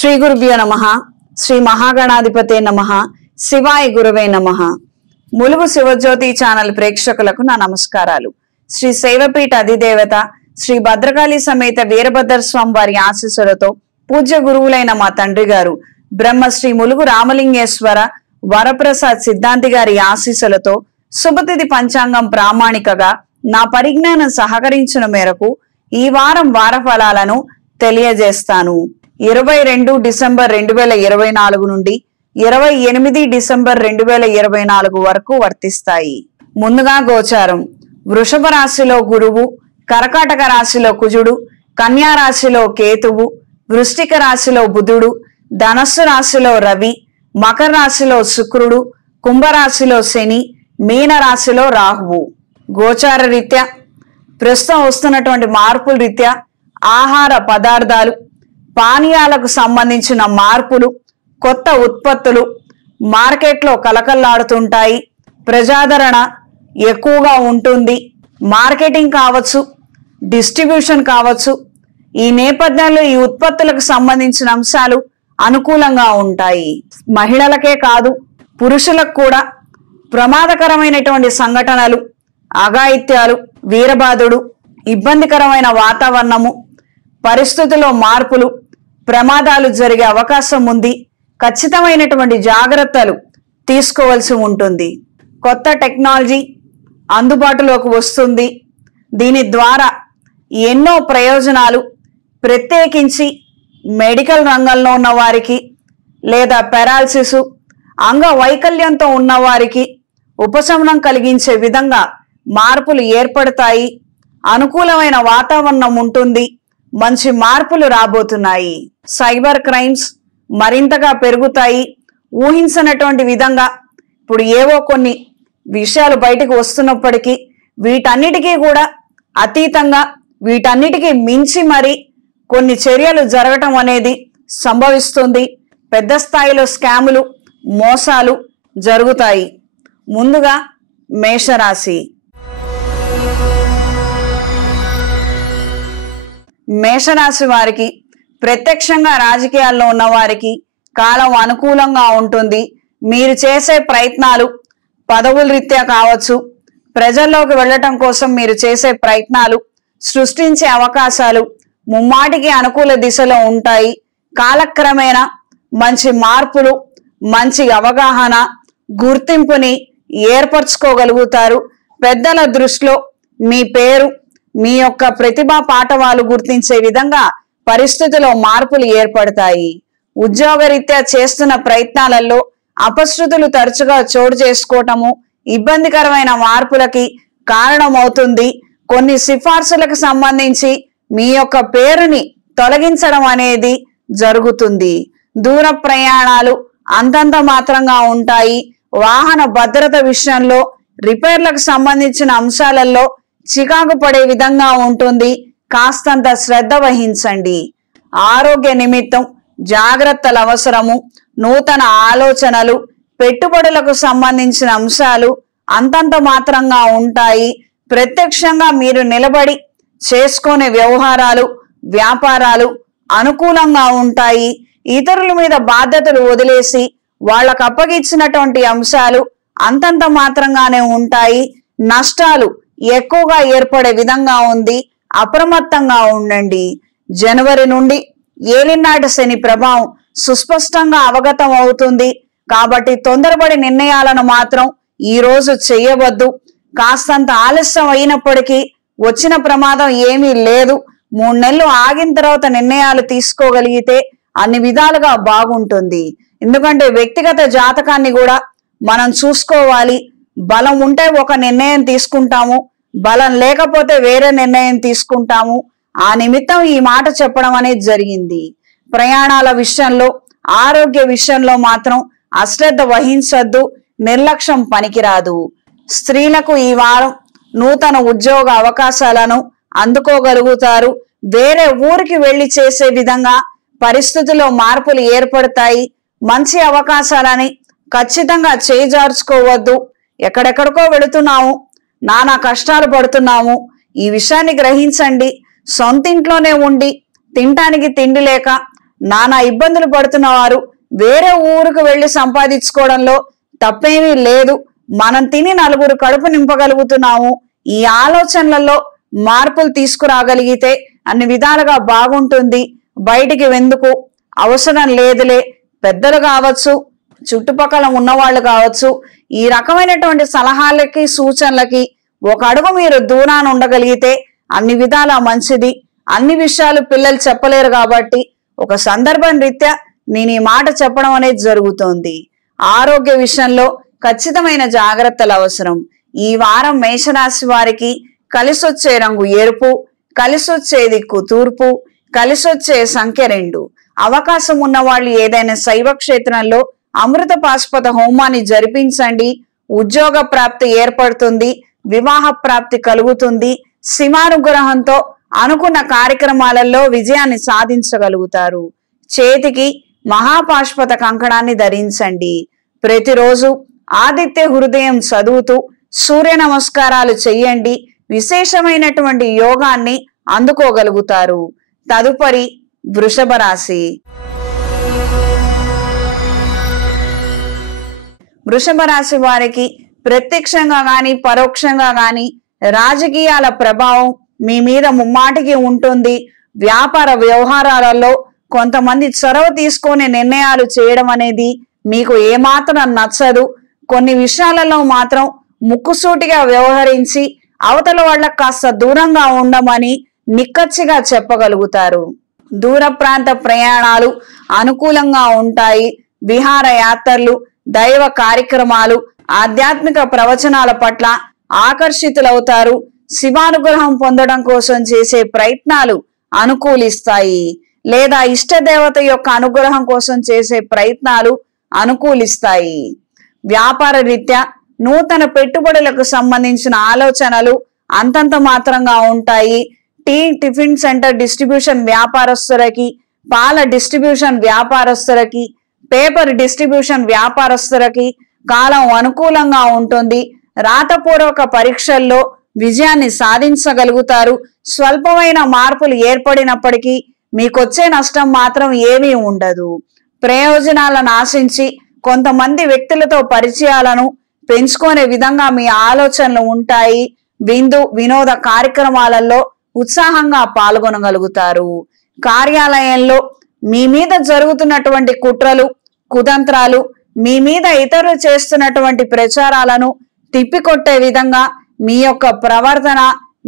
శ్రీ గురుభ్యో నమః. శ్రీ మహాగణాధిపతే నమః. శివాయ గురవే నమః. ములుగు శివజ్యోతి ఛానల్ ప్రేక్షకులకు నా నమస్కారాలు. శ్రీ శైవపీఠ అధిదేవత శ్రీ భద్రకాళి సమేత వీరభద్ర స్వామి వారి ఆశీస్సులతో పూజ్య గురువులైన మా తండ్రి గారు బ్రహ్మశ్రీ ములుగు రామలింగేశ్వర వరప్రసాద్ సిద్ధాంతి గారి ఆశీస్సులతో శుభతిథి పంచాంగం ప్రామాణికగా నా పరిజ్ఞానం సహకరించిన మేరకు ఈ వారం వార ఫలాలను తెలియజేస్తాను. 22 డిసెంబర్ 2024 నుండి 28 డిసెంబర్ 2024 వరకు వర్తిస్తాయి. ముందుగా గోచారం. వృషభ రాశిలో గురువు, కర్కాటక రాశిలో కుజుడు, కన్యా రాశిలో కేతువు, వృశ్చిక రాశిలో బుధుడు, ధనస్సు రాశిలో రవి, మకర రాశిలో శుక్రుడు, కుంభరాశిలో శని, మీన రాశిలో రాహువు. గోచార రీత్యా ప్రస్తుతం వస్తున్నటువంటి మార్పుల రీత్యా ఆహార పదార్థాలు, పానీయాలకు సంబంధించిన మార్పులు, కొత్త ఉత్పత్తులు మార్కెట్లో కలకల్లాడుతుంటాయి. ప్రజాదరణ ఎక్కువగా ఉంటుంది. మార్కెటింగ్ కావచ్చు, డిస్ట్రిబ్యూషన్ కావచ్చు. ఈ నేపథ్యంలో ఈ ఉత్పత్తులకు సంబంధించిన అంశాలు అనుకూలంగా ఉంటాయి. మహిళలకే కాదు, పురుషులకు కూడా ప్రమాదకరమైనటువంటి సంఘటనలు, అఘాయిత్యాలు, వీరబాదుడు, ఇబ్బందికరమైన వాతావరణము, పరిస్థితుల్లో మార్పులు, ప్రమాదాలు జరిగే అవకాశం ఉంది. ఖచ్చితమైనటువంటి జాగ్రత్తలు తీసుకోవాల్సి ఉంటుంది. కొత్త టెక్నాలజీ అందుబాటులోకి వస్తుంది. దీని ద్వారా ఎన్నో ప్రయోజనాలు, ప్రత్యేకించి మెడికల్ రంగంలో ఉన్న వారికి లేదా పెరాలసిస్, అంగవైకల్యంతో ఉన్నవారికి ఉపశమనం కలిగించే విధంగా మార్పులు ఏర్పడతాయి. అనుకూలమైన వాతావరణం ఉంటుంది. మంచి మార్పులు రాబోతున్నాయి. సైబర్ క్రైమ్స్ మరింతగా పెరుగుతాయి. ఊహించనటువంటి విధంగా ఇప్పుడు ఏవో కొన్ని విషయాలు బయటకు వస్తున్నప్పటికీ వీటన్నిటికీ కూడా అతీతంగా, వీటన్నిటికీ మించి మరి కొన్ని చర్యలు జరగటం అనేది సంభవిస్తుంది. పెద్ద స్థాయిలో స్కాములు, మోసాలు జరుగుతాయి. ముందుగా మేషరాశి. మేషరాశి వారికి, ప్రత్యక్షంగా రాజకీయాల్లో ఉన్న వారికి కాలం అనుకూలంగా ఉంటుంది. మీరు చేసే ప్రయత్నాలు పదవుల రీత్యా కావచ్చు, ప్రజల్లోకి వెళ్ళటం కోసం మీరు చేసే ప్రయత్నాలు సృష్టించే అవకాశాలు ముమ్మాటికి అనుకూల దిశలో ఉంటాయి. కాలక్రమేణా మంచి మార్పులు, మంచి అవగాహన, గుర్తింపుని ఏర్పరచుకోగలుగుతారు. పెద్దల దృష్టిలో మీ పేరు, మీ యొక్క ప్రతిభా పాఠవాలు గుర్తించే విధంగా పరిస్థితిలో మార్పులు ఏర్పడతాయి. ఉద్యోగరీత్యా చేస్తున్న ప్రయత్నాలలో అపశృతులు తరచుగా చోటు చేసుకోవటము ఇబ్బందికరమైన మార్పులకి కారణమవుతుంది. కొన్ని సిఫార్సులకు సంబంధించి మీ యొక్క పేరుని తొలగించడం అనేది జరుగుతుంది. దూర ప్రయాణాలు అంతంత మాత్రంగా ఉంటాయి. వాహన భద్రత విషయంలో, రిపేర్లకు సంబంధించిన అంశాలలో చికాకు పడే విధంగా ఉంటుంది. కాస్తంత శ్రద్ధ వహించండి. ఆరోగ్య నిమిత్తం జాగ్రత్తలు అవసరము. నూతన ఆలోచనలు, పెట్టుబడులకు సంబంధించిన అంశాలు అంతంత మాత్రంగా ఉంటాయి. ప్రత్యక్షంగా మీరు నిలబడి చేసుకునే వ్యవహారాలు, వ్యాపారాలు అనుకూలంగా ఉంటాయి. ఇతరుల మీద బాధ్యతలు వదిలేసి వాళ్ళకు అప్పగించినటువంటి అంశాలు అంతంత మాత్రంగానే ఉంటాయి. నష్టాలు ఎక్కువగా ఏర్పడే విధంగా ఉంది. అప్రమత్తంగా ఉండండి. జనవరి నుండి ఏలినాటి శని ప్రభావం సుస్పష్టంగా అవగతం అవుతుంది. కాబట్టి తొందరపడి నిర్ణయాలను మాత్రం ఈ రోజు చేయవద్దు. కాస్తంత ఆలస్యం అయినప్పటికీ వచ్చిన ప్రమాదం ఏమీ లేదు. 3 నెలలు ఆగిన తర్వాత నిర్ణయాలు తీసుకోగలిగితే అన్ని విధాలుగా బాగుంటుంది. ఎందుకంటే వ్యక్తిగత జాతకాన్ని కూడా మనం చూసుకోవాలి. బలం ఉంటే ఒక నిర్ణయం తీసుకుంటాము, బలం లేకపోతే వేరే నిర్ణయం తీసుకుంటాము. ఆ నిమిత్తం ఈ మాట చెప్పడం అనేది జరిగింది. ప్రయాణాల విషయంలో, ఆరోగ్య విషయంలో మాత్రం అశ్రద్ధ వహించద్దు. నిర్లక్ష్యం పనికిరాదు. స్త్రీలకు ఈ వారం నూతన ఉద్యోగ అవకాశాలను అందుకోగలుగుతారు. వేరే ఊరికి వెళ్లి చేసే విధంగా పరిస్థితుల్లో మార్పులు ఏర్పడతాయి. మంచి అవకాశాలని ఖచ్చితంగా చేజార్చుకోవద్దు. ఎక్కడెక్కడికో వెళుతున్నాము, నానా కష్టాలు పడుతున్నాము. ఈ విషయాన్ని గ్రహించండి. సొంతింట్లోనే ఉండి తినటానికి తిండి లేక నానా ఇబ్బందులు పడుతున్న వారు వేరే ఊరుకు వెళ్లి సంపాదించుకోవడంలో తప్పేమీ లేదు. మనం తిని నలుగురు కడుపు నింపగలుగుతున్నాము. ఈ ఆలోచనలలో మార్పులు తీసుకురాగలిగితే అన్ని విధాలుగా బాగుంటుంది. బయటికి వెందుకు అవసరం లేదులే, పెద్దలు కావచ్చు, చుట్టుపక్కల ఉన్నవాళ్ళు కావచ్చు, ఈ రకమైనటువంటి సలహాలకి సూచనలకి ఒక అడుగు మీరు దూరాన్ని ఉండగలిగితే అన్ని విధాలా మంచిది. అన్ని విషయాలు పిల్లలు చెప్పలేరు కాబట్టి ఒక సందర్భం రీత్యా నేను ఈ మాట చెప్పడం అనేది జరుగుతోంది. ఆరోగ్య విషయంలో ఖచ్చితమైన జాగ్రత్తలు అవసరం. ఈ వారం మేషరాశి వారికి కలిసొచ్చే రంగు ఎరుపు, కలిసొచ్చే దిక్కు తూర్పు, కలిసొచ్చే సంఖ్య 2. అవకాశం ఉన్న వాళ్ళు ఏదైనా శైవ క్షేత్రంలో అమృత పాశుపత హోమాన్ని జరిపించండి. ఉద్యోగ ప్రాప్తి ఏర్పడుతుంది, వివాహ ప్రాప్తి కలుగుతుంది. శివానుగ్రహంతో అనుకున్న కార్యక్రమాలలో విజయాన్ని సాధించగలుగుతారు. చేతికి మహాపాశుపత కంకణాన్ని ధరించండి. ప్రతిరోజు ఆదిత్య హృదయం చదువుతూ సూర్య నమస్కారాలు చెయ్యండి. విశేషమైనటువంటి యోగాన్ని అందుకోగలుగుతారు. తదుపరి వృషభ రాశి. వృషభ రాశి వారికి ప్రత్యక్షంగా గాని పరోక్షంగా గాని రాజకీయాల ప్రభావం మీ మీద ముమ్మాటికి ఉంటుంది. వ్యాపార వ్యవహారాలలో కొంతమంది చొరవ తీసుకొని నిర్ణయాలు చేయడం అనేది మీకు ఏమాత్రం నచ్చదు. కొన్ని విషయాలలో మాత్రం ముక్కుసూటిగా వ్యవహరించి అవతల వాళ్ళకు కాస్త దూరంగా ఉండమని నిక్కచ్చిగా చెప్పగలుగుతారు. దూర ప్రాంత ప్రయాణాలు అనుకూలంగా ఉంటాయి. విహార యాత్రలు, దైవ కార్యక్రమాలు, ఆధ్యాత్మిక ప్రవచనాల పట్ల ఆకర్షితులవుతారు. శివానుగ్రహం పొందడం కోసం చేసే ప్రయత్నాలు అనుకూలిస్తాయి, లేదా ఇష్టదేవత యొక్క అనుగ్రహం కోసం చేసే ప్రయత్నాలు అనుకూలిస్తాయి. వ్యాపార రీత్యా నూతన పెట్టుబడులకు సంబంధించిన ఆలోచనలు అంతంత మాత్రంగా ఉంటాయి. టీ టిఫిన్ సెంటర్ డిస్ట్రిబ్యూషన్ వ్యాపారస్తులకి, పాల డిస్ట్రిబ్యూషన్ వ్యాపారస్తులకి, పేపర్ డిస్ట్రిబ్యూషన్ వ్యాపారస్తులకి కాలం అనుకూలంగా ఉంటుంది. రాతపూర్వక పరీక్షల్లో విజయాన్ని సాధించగలుగుతారు. స్వల్పమైన మార్పులు ఏర్పడినప్పటికీ మీకొచ్చే నష్టం మాత్రం ఏమీ ఉండదు. ప్రయోజనాలను ఆశించి కొంతమంది వ్యక్తులతో పరిచయాలను పెంచుకునే విధంగా మీ ఆలోచనలు ఉంటాయి. వినోద కార్యక్రమాలలో ఉత్సాహంగా పాల్గొనగలుగుతారు. కార్యాలయంలో మీ మీద జరుగుతున్నటువంటి కుట్రలు, కుతంత్రాలు, మీ మీద ఇతరులు చేస్తున్నటువంటి ప్రచారాలను తిప్పికొట్టే విధంగా మీ యొక్క ప్రవర్తన,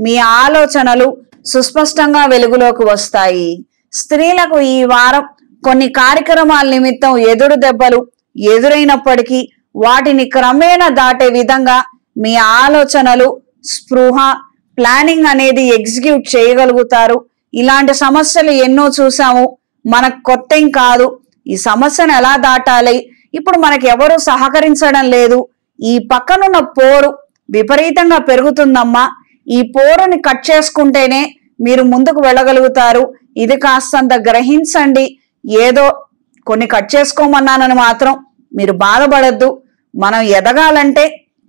మీ ఆలోచనలు సుస్పష్టంగా వెలుగులోకి వస్తాయి. స్త్రీలకు ఈ వారం కొన్ని కార్యక్రమాల నిమిత్తం ఎదురు దెబ్బలు ఎదురైనప్పటికీ వాటిని క్రమేణా దాటే విధంగా మీ ఆలోచనలు, స్పృహ, ప్లానింగ్ అనేది ఎగ్జిక్యూట్ చేయగలుగుతారు. ఇలాంటి సమస్యలు ఎన్నో చూసాము, మనకు కొత్తేం కాదు. ఈ సమస్యను ఎలా దాటాలి, ఇప్పుడు మనకి ఎవరు సహకరించడం లేదు, ఈ పక్కనున్న పోరు విపరీతంగా పెరుగుతుందమ్మా, ఈ పోరుని కట్ చేసుకుంటేనే మీరు ముందుకు వెళ్ళగలుగుతారు. ఇది కాస్తంత గ్రహించండి. ఏదో కొన్ని కట్ చేసుకోమన్నానని మాత్రం మీరు బాధపడద్దు. మనం ఎదగాలంటే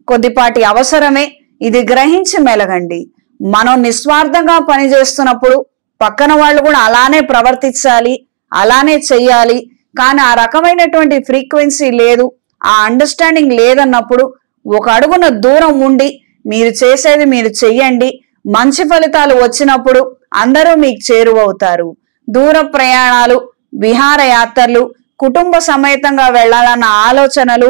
కొద్దిపాటి అవసరమే, ఇది గ్రహించి మెలగండి. మనం నిస్వార్థంగా పనిచేస్తున్నప్పుడు పక్కన వాళ్ళు కూడా అలానే ప్రవర్తించాలి, అలానే చెయ్యాలి. కానీ ఆ రకమైనటువంటి ఫ్రీక్వెన్సీ లేదు, ఆ అండర్స్టాండింగ్ లేదన్నప్పుడు ఒక అడుగున దూరం ఉండి మీరు చేసేది మీరు చెయ్యండి. మంచి ఫలితాలు వచ్చినప్పుడు అందరూ మీకు చేరువవుతారు. దూర ప్రయాణాలు, విహార యాత్రలు, కుటుంబ సమేతంగా వెళ్లాలన్న ఆలోచనలు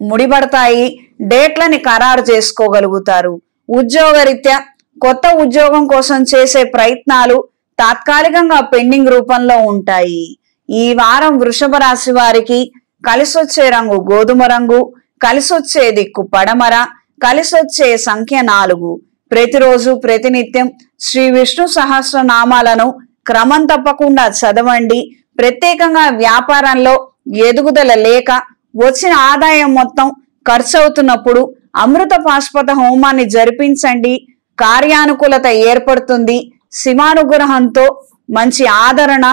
ముడిపడతాయి. డేట్లని ఖరారు చేసుకోగలుగుతారు. ఉద్యోగరీత్యా కొత్త ఉద్యోగం కోసం చేసే ప్రయత్నాలు తాత్కాలికంగా పెండింగ్ రూపంలో ఉంటాయి. ఈ వారం వృషభ రాశి వారికి కలిసొచ్చే రంగు గోధుమ రంగు, కలిసొచ్చే దిక్కు పడమర, కలిసొచ్చే సంఖ్య 4. ప్రతిరోజు ప్రతినిత్యం శ్రీ విష్ణు సహస్రనామాలను క్రమం తప్పకుండా చదవండి. ప్రత్యేకంగా వ్యాపారంలో ఎదుగుదల లేక వచ్చిన ఆదాయం మొత్తం ఖర్చు అవుతున్నప్పుడు అమృత పాశుపత హోమాన్ని జరిపించండి. కార్యానుకూలత ఏర్పడుతుంది. శివానుగ్రహంతో మంచి ఆదరణ,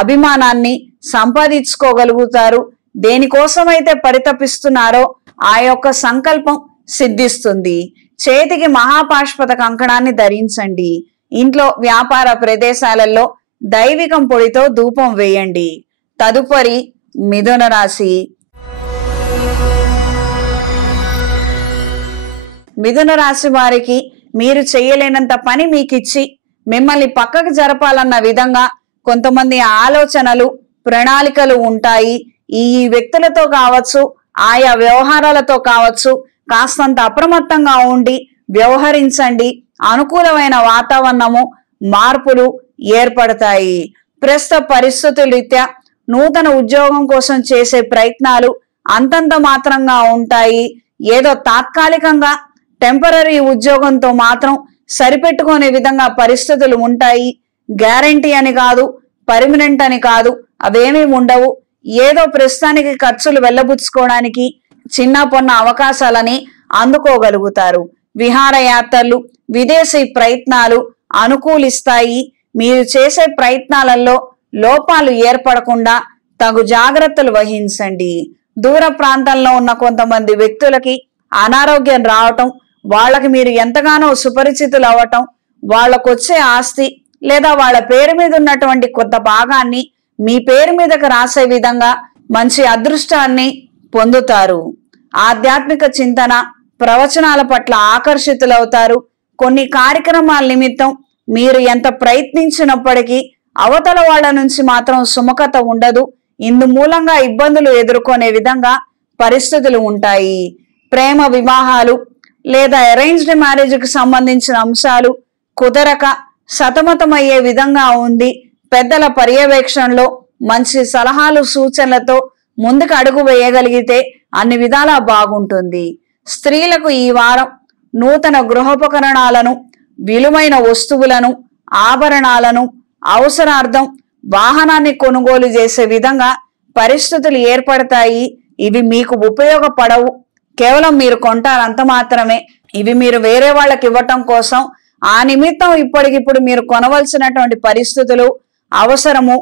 అభిమానాన్ని సంపాదించుకోగలుగుతారు. దేనికోసమైతే పరితపిస్తున్నారో ఆ యొక్క సంకల్పం సిద్ధిస్తుంది. చేతికి మహాపాశుపత కంకణాన్ని ధరించండి. ఇంట్లో, వ్యాపార ప్రదేశాలలో దైవికం పొడితో ధూపం వేయండి. తదుపరి మిథున రాశి. మిథున రాశి వారికి మీరు చేయలేనంత పని మీకిచ్చి మిమ్మల్ని పక్కకు జరపాలన్న విధంగా కొంతమంది ఆలోచనలు, ప్రణాళికలు ఉంటాయి. ఈ వ్యక్తులతో కావచ్చు, ఆయా వ్యవహారాలతో కావచ్చు, కాస్తంత అప్రమత్తంగా ఉండి వ్యవహరించండి. అనుకూలమైన వాతావరణము, మార్పులు ఏర్పడతాయి. ప్రస్తుత పరిస్థితుల రీత్యా నూతన ఉద్యోగం కోసం చేసే ప్రయత్నాలు అంతంత మాత్రంగా ఉంటాయి. ఏదో తాత్కాలికంగా టెంపరరీ ఉద్యోగంతో మాత్రం సరిపెట్టుకునే విధంగా పరిస్థితులు ఉంటాయి. గ్యారంటీ అని కాదు, పర్మనెంట్ అని కాదు, అవేమీ ఉండవు. ఏదో ప్రస్తుతానికి ఖర్చులు వెళ్ళబుచ్చుకోవడానికి చిన్న పొన్న అవకాశాలని అందుకోగలుగుతారు. విహారయాత్రలు, విదేశీ ప్రయత్నాలు అనుకూలిస్తాయి. మీరు చేసే ప్రయత్నాలలో లోపాలు ఏర్పడకుండా తగు జాగ్రత్తలు వహించండి. దూర ప్రాంతాల్లో ఉన్న కొంతమంది వ్యక్తులకి అనారోగ్యం రావటం, వాళ్ళకి మీరు ఎంతగానో సుపరిచితులు అవ్వటం, వాళ్ళకొచ్చే ఆస్తి లేదా వాళ్ళ పేరు మీద ఉన్నటువంటి కొంత భాగాన్ని మీ పేరు మీదకి రాసే విధంగా మంచి అదృష్టాన్ని పొందుతారు. ఆధ్యాత్మిక చింతన, ప్రవచనాల పట్ల ఆకర్షితులవుతారు. కొన్ని కార్యక్రమాల నిమిత్తం మీరు ఎంత ప్రయత్నించినప్పటికీ అవతల వాళ్ళ నుంచి మాత్రం సుముఖత ఉండదు. ఇందు మూలంగా ఇబ్బందులు ఎదుర్కొనే విధంగా పరిస్థితులు ఉంటాయి. ప్రేమ వివాహాలు లేదా అరేంజ్డ్ మ్యారేజ్కి సంబంధించిన అంశాలు కుదరక సతమతమయ్యే విధంగా ఉంది. పెద్దల పర్యవేక్షణలో మంచి సలహాలు, సూచనలతో ముందుకు అడుగు వేయగలిగితే అన్ని విధాలా బాగుంటుంది. స్త్రీలకు ఈ వారం నూతన గృహోపకరణాలను, విలువైన వస్తువులను, ఆభరణాలను, అవసరార్థం వాహనాన్ని కొనుగోలు చేసే విధంగా పరిస్థితులు ఏర్పడతాయి. ఇవి మీకు ఉపయోగపడవు, కేవలం మీరు కొంటారంత మాత్రమే. ఇవి మీరు వేరే వాళ్ళకి ఇవ్వటం కోసం ఆ నిమిత్తం ఇప్పటికిప్పుడు మీరు కొనవలసినటువంటి పరిస్థితులు, అవసరము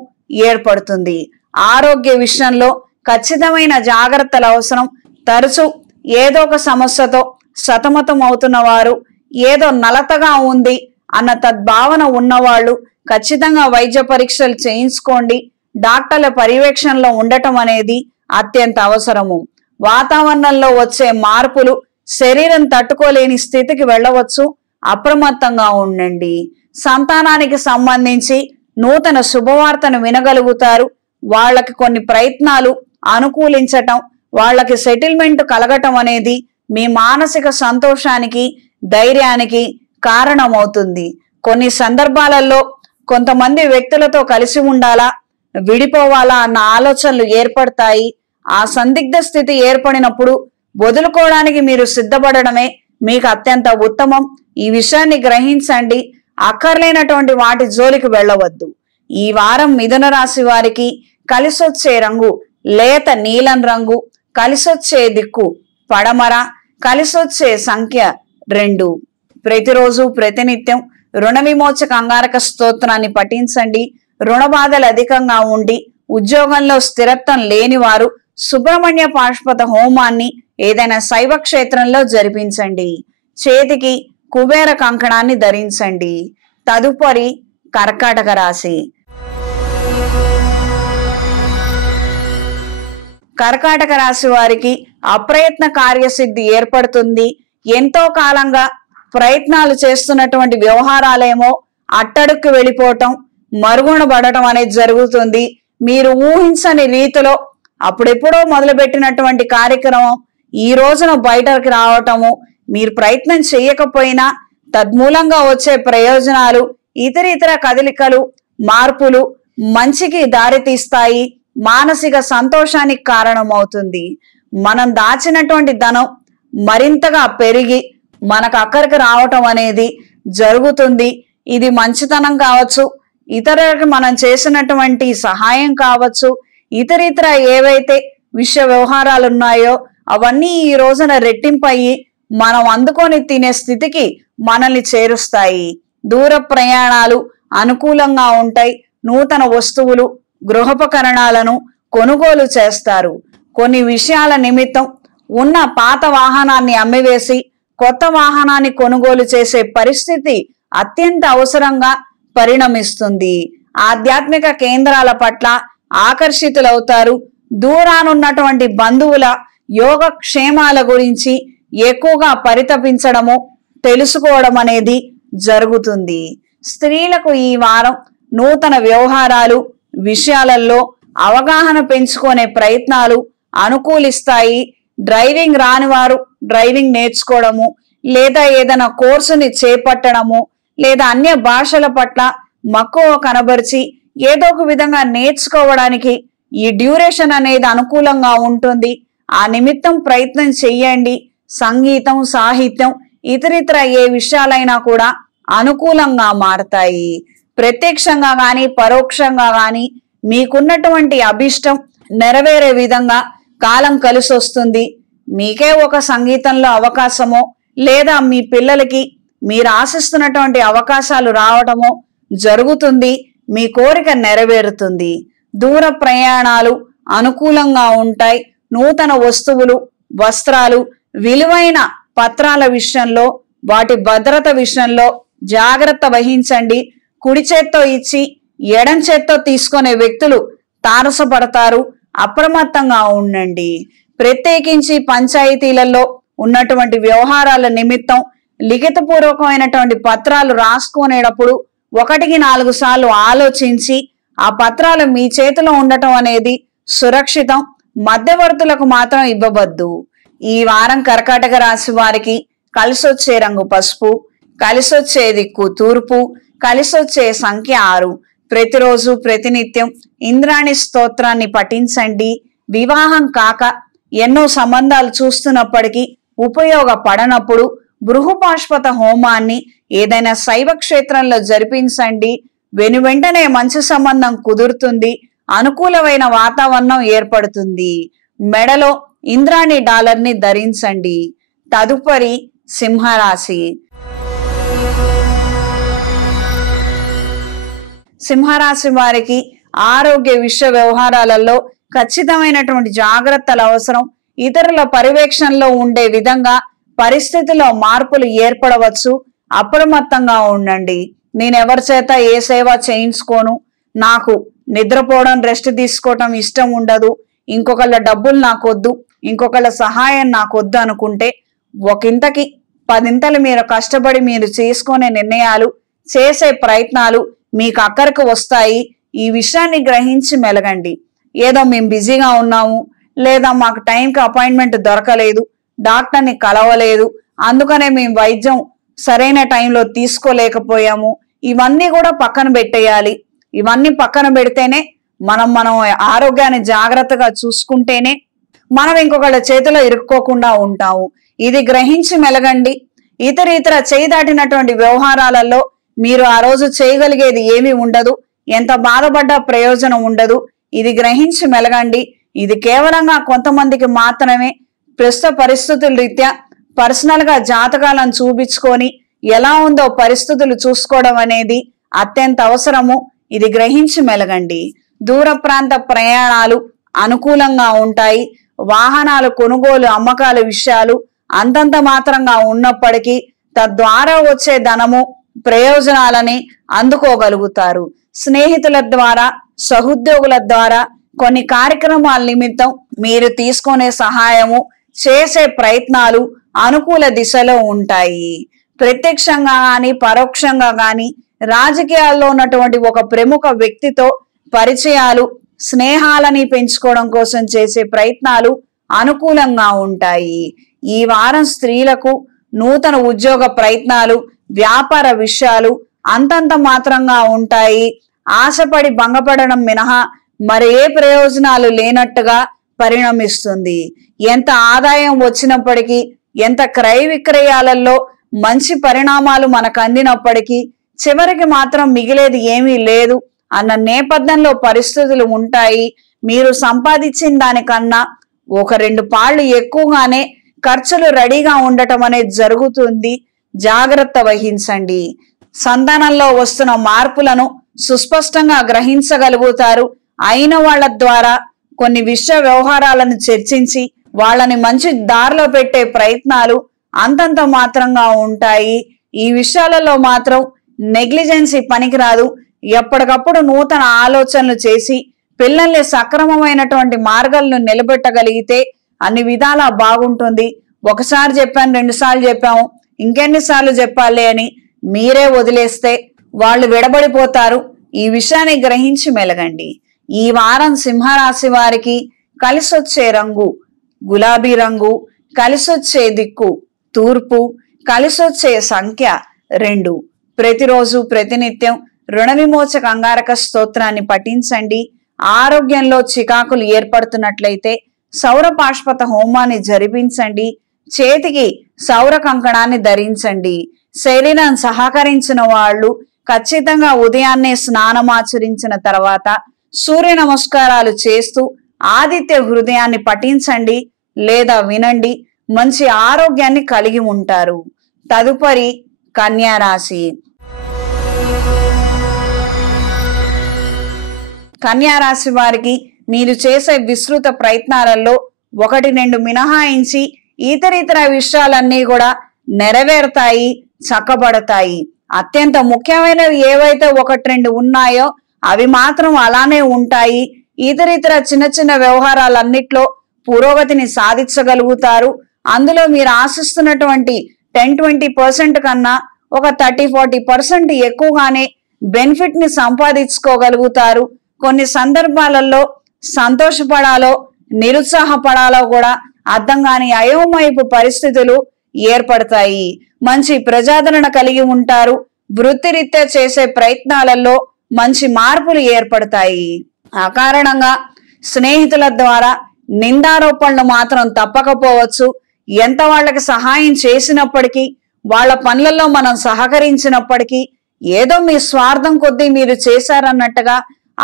ఏర్పడుతుంది. ఆరోగ్య విషయంలో ఖచ్చితమైన జాగ్రత్తలు అవసరం. తరచూ ఏదో ఒక సమస్యతో సతమతం అవుతున్న వారు, ఏదో నలతగా ఉంది అన్న తద్భావన ఉన్నవాళ్ళు ఖచ్చితంగా వైద్య పరీక్షలు చేయించుకోండి. డాక్టర్ల పర్యవేక్షణలో ఉండటం అనేది అత్యంత అవసరము. వాతావరణంలో వచ్చే మార్పులు శరీరం తట్టుకోలేని స్థితికి వెళ్ళవచ్చు. అప్రమత్తంగా ఉండండి. సంతానానికి సంబంధించి నూతన శుభవార్తను వినగలుగుతారు. వాళ్ళకి కొన్ని ప్రయత్నాలు అనుకూలించటం, వాళ్ళకి సెటిల్మెంట్ కలగటం అనేది మీ మానసిక సంతోషానికి, ధైర్యానికి కారణమవుతుంది. కొన్ని సందర్భాలలో కొంతమంది వ్యక్తులతో కలిసి ఉండాలా, విడిపోవాలా అన్న ఆలోచనలు ఏర్పడతాయి. ఆ సందిగ్ధ స్థితి ఏర్పడినప్పుడు వదులుకోవడానికి మీరు సిద్ధపడడమే మీకు అత్యంత ఉత్తమం. ఈ విషయాన్ని గ్రహించండి. అక్కర్లేనటువంటి వాటి జోలికి వెళ్ళవద్దు. ఈ వారం మిథున రాశి వారికి కలిసొచ్చే రంగు లేత నీలం రంగు, కలిసొచ్చే దిక్కు పడమర, కలిసొచ్చే సంఖ్య 2. ప్రతిరోజు ప్రతినిత్యం రుణ విమోచక అంగారక స్తోత్రాన్ని పఠించండి. రుణ బాధలు అధికంగా ఉండి ఉద్యోగంలో స్థిరత్వం లేని వారు సుబ్రహ్మణ్య పాశుపత హోమాన్ని ఏదైనా శైవ క్షేత్రంలో జరిపించండి. చేతికి కుబేర కంకణాన్ని ధరించండి. తదుపరి కర్కాటక రాశి. కర్కాటక రాశి వారికి అప్రయత్న కార్యసిద్ధి ఏర్పడుతుంది. ఎంతో కాలంగా ప్రయత్నాలు చేస్తున్నటువంటి వ్యవహారాలేమో అట్టడుక్కు వెళ్ళిపోవటం, మరుగున పడటం అనేది జరుగుతుంది. మీరు ఊహించని రీతిలో అప్పుడెప్పుడో మొదలుపెట్టినటువంటి కార్యక్రమం ఈ రోజున బయటకు రావటము, మీరు ప్రయత్నం చేయకపోయినా తద్మూలంగా వచ్చే ప్రయోజనాలు, ఇతర కదలికలు, మార్పులు మంచికి దారితీస్తాయి. మానసిక సంతోషానికి కారణమవుతుంది. మనం దాచినటువంటి ధనం మరింతగా పెరిగి మనకు అక్కడికి రావటం అనేది జరుగుతుంది. ఇది మంచితనం కావచ్చు, ఇతరులకు మనం చేసినటువంటి సహాయం కావచ్చు, ఇతర ఏవైతే విషయ వ్యవహారాలు ఉన్నాయో అవన్నీ ఈ రోజున రెట్టింపయ్యి మనం అందుకొని తినే స్థితికి మనల్ని చేరుస్తాయి. దూర ప్రయాణాలు అనుకూలంగా ఉంటాయి. నూతన వస్తువులు, గృహోపకరణాలను కొనుగోలు చేస్తారు. కొన్ని విషయాల నిమిత్తం ఉన్న పాత వాహనాన్ని అమ్మివేసి కొత్త వాహనాన్ని కొనుగోలు చేసే పరిస్థితి అత్యంత అవసరంగా పరిణమిస్తుంది. ఆధ్యాత్మిక కేంద్రాల పట్ల ఆకర్షితులవుతారు. దూరానున్నటువంటి బంధువుల యోగక్షేమాల గురించి ఎక్కువగా పరితపించడము, తెలుసుకోవడం అనేది జరుగుతుంది. స్త్రీలకు ఈ వారం నూతన వ్యవహారాలు విషయాలలో అవగాహన పెంచుకునే ప్రయత్నాలు అనుకూలిస్తాయి. డ్రైవింగ్ రాని వారు డ్రైవింగ్ నేర్చుకోవడము, లేదా ఏదైనా కోర్సుని చేపట్టడము, లేదా అన్య భాషల పట్ల మక్కువ కనబరిచి ఏదో ఒక విధంగా నేర్చుకోవడానికి ఈ డ్యూరేషన్ అనేది అనుకూలంగా ఉంటుంది. ఆ నిమిత్తం ప్రయత్నం చెయ్యండి. సంగీతం, సాహిత్యం, ఇతరితర ఏ విషయాలైనా కూడా అనుకూలంగా మారతాయి. ప్రత్యక్షంగా గాని పరోక్షంగా గాని మీకున్నటువంటి అభిష్టం నెరవేరే విధంగా కాలం కలిసి వస్తుంది. మీకే ఒక సంగీతంలో అవకాశమో, లేదా మీ పిల్లలకి మీరు ఆశిస్తున్నటువంటి అవకాశాలు రావటమో జరుగుతుంది. మీ కోరిక నెరవేరుతుంది. దూర ప్రయాణాలు అనుకూలంగా ఉంటాయి. నూతన వస్తువులు, వస్త్రాలు, విలువైన పత్రాల విషయంలో, వాటి భద్రత విషయంలో జాగ్రత్త వహించండి. కుడి చేత్తో ఇచ్చి ఎడం చేత్తో తీసుకునే వ్యక్తులు తారసపడతారు. అప్రమత్తంగా ఉండండి. ప్రత్యేకించి పంచాయతీలలో ఉన్నటువంటి వ్యవహారాల నిమిత్తం లిఖితపూర్వకమైనటువంటి పత్రాలు రాసుకునేటప్పుడు 1-4 సార్లు ఆలోచించి ఆ పత్రాలు మీ చేతిలో ఉండటం అనేది సురక్షితం. మధ్యవర్తులకు మాత్రం ఇవ్వవద్దు. ఈ వారం కర్కాటక రాశి వారికి కలిసొచ్చే రంగు పసుపు, కలిసొచ్చే దిక్కు తూర్పు, కలిసొచ్చే సంఖ్య 6. ప్రతిరోజు ప్రతినిత్యం ఇంద్రాణి స్తోత్రాన్ని పఠించండి. వివాహం కాక ఎన్నో సంబంధాలు చూస్తున్నప్పటికీ ఉపయోగపడనప్పుడు బృహపాష్పత హోమాన్ని ఏదైనా శైవ క్షేత్రంలో జరిపించండి. వెనువెంటనే మంచి సంబంధం కుదురుతుంది. అనుకూలమైన వాతావరణం ఏర్పడుతుంది. మెడలో ఇంద్రాణి డాలర్ని ధరించండి. తదుపరి సింహరాశి. సింహరాశి వారికి ఆరోగ్య విషయ వ్యవహారాలలో ఖచ్చితమైనటువంటి జాగ్రత్తలు అవసరం. ఇతరుల పర్యవేక్షణలో ఉండే విధంగా పరిస్థితిలో మార్పులు ఏర్పడవచ్చు. అప్రమత్తంగా ఉండండి. నేను ఎవరి చేత ఏ సేవ చేయించుకోను, నాకు నిద్రపోవడం, రెస్ట్ తీసుకోవటం ఇష్టం ఉండదు, ఇంకొకళ్ళ డబ్బులు నాకొద్దు, ఇంకొకళ్ళ సహాయం నాకొద్దు అనుకుంటే ఒకంతకి 10 మీరు కష్టపడి మీరు చేసుకునే నిర్ణయాలు, చేసే ప్రయత్నాలు మీకు అక్కరకు వస్తాయి. ఈ విషయాన్ని గ్రహించి మెలగండి. ఏదో మేము బిజీగా ఉన్నాము, లేదా మాకు టైంకి అపాయింట్మెంట్ దొరకలేదు, డాక్టర్ని కలవలేదు, అందుకనే మేము వైద్యం సరైన టైంలో తీసుకోలేకపోయాము, ఇవన్నీ కూడా పక్కన పెట్టేయాలి. ఇవన్నీ పక్కన పెడితేనే మనం ఆరోగ్యాన్ని జాగ్రత్తగా చూసుకుంటేనే మనం ఇంకొకళ్ళ చేతిలో ఇరుక్కోకుండా ఉంటాము. ఇది గ్రహించి మెలగండి. ఇతర చేయి దాటినటువంటి వ్యవహారాలలో మీరు ఆ రోజు చేయగలిగేది ఏమీ ఉండదు. ఎంత బాధపడ్డా ప్రయోజనం ఉండదు. ఇది గ్రహించి మెలగండి. ఇది కేవలంగా కొంతమందికి మాత్రమే. ప్రస్తుత పరిస్థితుల రీత్యా పర్సనల్ గా జాతకాలను చూపించుకొని ఎలా ఉందో పరిస్థితులు చూసుకోవడం అనేది అత్యంత అవసరము. ఇది గ్రహించి మెలగండి. దూర ప్రాంత ప్రయాణాలు అనుకూలంగా ఉంటాయి. వాహనాలు కొనుగోలు, అమ్మకాల విషయాలు అంతంత మాత్రంగా ఉన్నప్పటికీ తద్వారా వచ్చే ధనము, ప్రయోజనాలని అందుకోగలుగుతారు. స్నేహితుల ద్వారా, సహోద్యోగుల ద్వారా కొన్ని కార్యక్రమాల నిమిత్తం మీరు తీసుకునే సహాయము, చేసే ప్రయత్నాలు అనుకూల దిశలో ఉంటాయి. ప్రత్యక్షంగా గాని పరోక్షంగా గాని రాజకీయాల్లో ఉన్నటువంటి ఒక ప్రముఖ వ్యక్తితో పరిచయాలు, స్నేహాలని పెంచుకోవడం కోసం చేసే ప్రయత్నాలు అనుకూలంగా ఉంటాయి. ఈ వారం స్త్రీలకు నూతన ఉద్యోగ ప్రయత్నాలు, వ్యాపార విషయాలు అంతంత మాత్రంగా ఉంటాయి. ఆశపడి భంగపడడం మినహా మరి ఏ ప్రయోజనాలు లేనట్టుగా పరిణమిస్తుంది. ఎంత ఆదాయం వచ్చినప్పటికీ, ఎంత క్రయ విక్రయాలలో మంచి పరిణామాలు మనకు అందినప్పటికీ చివరికి మాత్రం మిగిలేది ఏమీ లేదు అన్న నేపథ్యంలో పరిస్థితులు ఉంటాయి. మీరు సంపాదించిన దానికన్నా 1-2 పాళ్ళు ఎక్కువగానే ఖర్చులు రెడీగా ఉండటం అనేది జరుగుతుంది. జాగ్రత్త వహించండి. సంతానంలో వస్తున్న మార్పులను సుస్పష్టంగా గ్రహించగలుగుతారు. అయిన వాళ్ళ ద్వారా కొన్ని విషయ వ్యవహారాలను చర్చించి వాళ్ళని మంచి దారిలో పెట్టే ప్రయత్నాలు అంతంత మాత్రంగా ఉంటాయి. ఈ విషయాలలో మాత్రం నెగ్లిజెన్సీ పనికిరాదు. ఎప్పటికప్పుడు నూతన ఆలోచనలు చేసి పిల్లల్ని సక్రమమైనటువంటి మార్గాలను నిలబెట్టగలిగితే అన్ని విధాలా బాగుంటుంది. ఒకసారి చెప్పాను, 2 సార్లు చెప్పాము, ఇంకెన్నిసార్లు చెప్పాలి అని మీరే వదిలేస్తే వాళ్ళు విడబడిపోతారు. ఈ విషయాన్ని గ్రహించి మెలగండి. ఈ వారం సింహరాశి వారికి కలిసొచ్చే రంగు గులాబీ రంగు, కలిసొచ్చే దిక్కు తూర్పు, కలిసొచ్చే సంఖ్య 2. ప్రతిరోజు ప్రతినిత్యం రుణ విమోచక అంగారక స్తోత్రాన్ని పఠించండి. ఆరోగ్యంలో చికాకులు ఏర్పడుతున్నట్లయితే సౌర పాష్పత హోమాన్ని జరిపించండి. చేతికి సౌర కంకణాన్ని ధరించండి. శరీరం సహకరించిన వాళ్ళు ఖచ్చితంగా ఉదయాన్నే స్నానమాచరించిన తర్వాత సూర్య నమస్కారాలు చేస్తూ ఆదిత్య హృదయాన్ని పఠించండి లేదా వినండి. మంచి ఆరోగ్యాన్ని కలిగి ఉంటారు. తదుపరి కన్యా రాశి. కన్యా రాశి వారికి మీరు చేసే విస్తృత ప్రయత్నాలలో 1-2 మినహాయించి ఇతర విషయాలన్నీ కూడా నెరవేరుతాయి, చక్కబడతాయి. అత్యంత ముఖ్యమైనవి ఏవైతే 1-2 ఉన్నాయో అవి మాత్రం అలానే ఉంటాయి. ఇతర చిన్న వ్యవహారాలన్నిట్లో పురోగతిని సాధించగలుగుతారు. అందులో మీరు ఆశిస్తున్నటువంటి 10-20% కన్నా ఒక 30-40% ఎక్కువగానే బెనిఫిట్ ని సంపాదించుకోగలుగుతారు. కొన్ని సందర్భాలలో సంతోషపడాలో నిరుత్సాహపడాలో కూడా అర్థం కాని అయోమయపు పరిస్థితులు ఏర్పడతాయి. మంచి ప్రజాదరణ కలిగి ఉంటారు. వృత్తిరీత్యా చేసే ప్రయత్నాలలో మంచి మార్పులు ఏర్పడతాయి. ఆ కారణంగా స్నేహితుల ద్వారా నిందారోపణలు మాత్రం తప్పకపోవచ్చు. ఎంత వాళ్ళకి సహాయం చేసినప్పటికీ, వాళ్ళ పనులలో మనం సహకరించినప్పటికీ ఏదో మీ స్వార్థం కొద్దీ మీరు చేశారన్నట్టుగా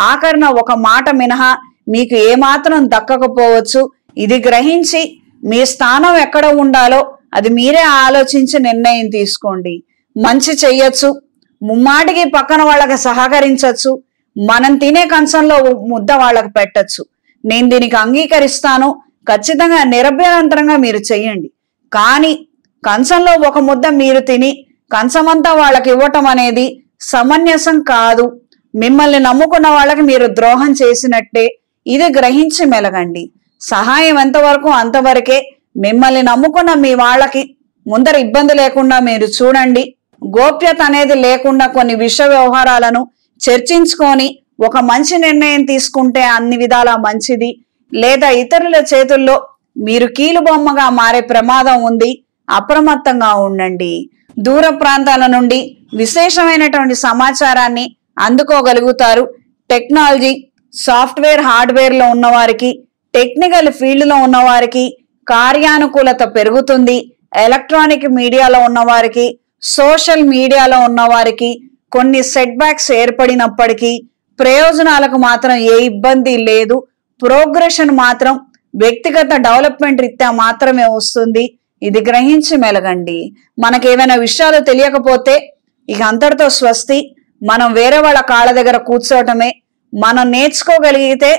ఆఖరణ ఒక మాట మినహా మీకు ఏమాత్రం దక్కకపోవచ్చు. ఇది గ్రహించి మీ స్థానం ఎక్కడ ఉండాలో అది మీరే ఆలోచించి నిర్ణయం తీసుకోండి. మంచి చెయ్యొచ్చు, ముమ్మాటికి పక్కన వాళ్ళకి సహకరించవచ్చు, మనం తినే కంచంలో ముద్ద వాళ్ళకి పెట్టచ్చు. నేను దీనికి అంగీకరిస్తాను, ఖచ్చితంగా నిరభ్యంతరంగా మీరు చెయ్యండి. కానీ కంచంలో ఒక ముద్ద మీరు తిని కంచమంతా వాళ్ళకి ఇవ్వటం అనేది సమంజసం కాదు. మిమ్మల్ని నమ్ముకున్న వాళ్ళకి మీరు ద్రోహం చేసినట్టే. ఇది గ్రహించి మెలగండి. సహాయం ఎంతవరకు అంతవరకే. మిమ్మల్ని నమ్ముకున్న మీ వాళ్ళకి ముందర ఇబ్బంది లేకుండా మీరు చూడండి. గోప్యత అనేది లేకుండా కొన్ని విషయ వ్యవహారాలను చర్చించుకొని ఒక మంచి నిర్ణయం తీసుకుంటే అన్ని విధాలా మంచిది. లేదా ఇతరుల చేతుల్లో మీరు కీలుబొమ్మగా మారే ప్రమాదం ఉంది. అప్రమత్తంగా ఉండండి. దూర ప్రాంతాల నుండి విశేషమైనటువంటి సమాచారాన్ని అందుకోగలుగుతారు. టెక్నాలజీ, సాఫ్ట్వేర్, హార్డ్వేర్ లో ఉన్నవారికి, టెక్నికల్ ఫీల్డ్ లో ఉన్నవారికి కార్యానుకూలత పెరుగుతుంది. ఎలక్ట్రానిక్ మీడియాలో ఉన్నవారికి, సోషల్ మీడియాలో ఉన్నవారికి కొన్ని సెట్ బ్యాక్స్ ఏర్పడినప్పటికీ ప్రయోజనాలకు మాత్రం ఏ ఇబ్బంది లేదు. ప్రోగ్రెషన్ మాత్రం వ్యక్తిగత డెవలప్మెంట్ రీత్యా మాత్రమే వస్తుంది. ఇది గ్రహించి మెలగండి. మనకేమైనా విషయాలు తెలియకపోతే ఇక అంతటితో స్వస్తి. మనం వేరే వాళ్ళ కాళ్ళ దగ్గర కూర్చోవటమే. మనం నేర్చుకోగలిగితే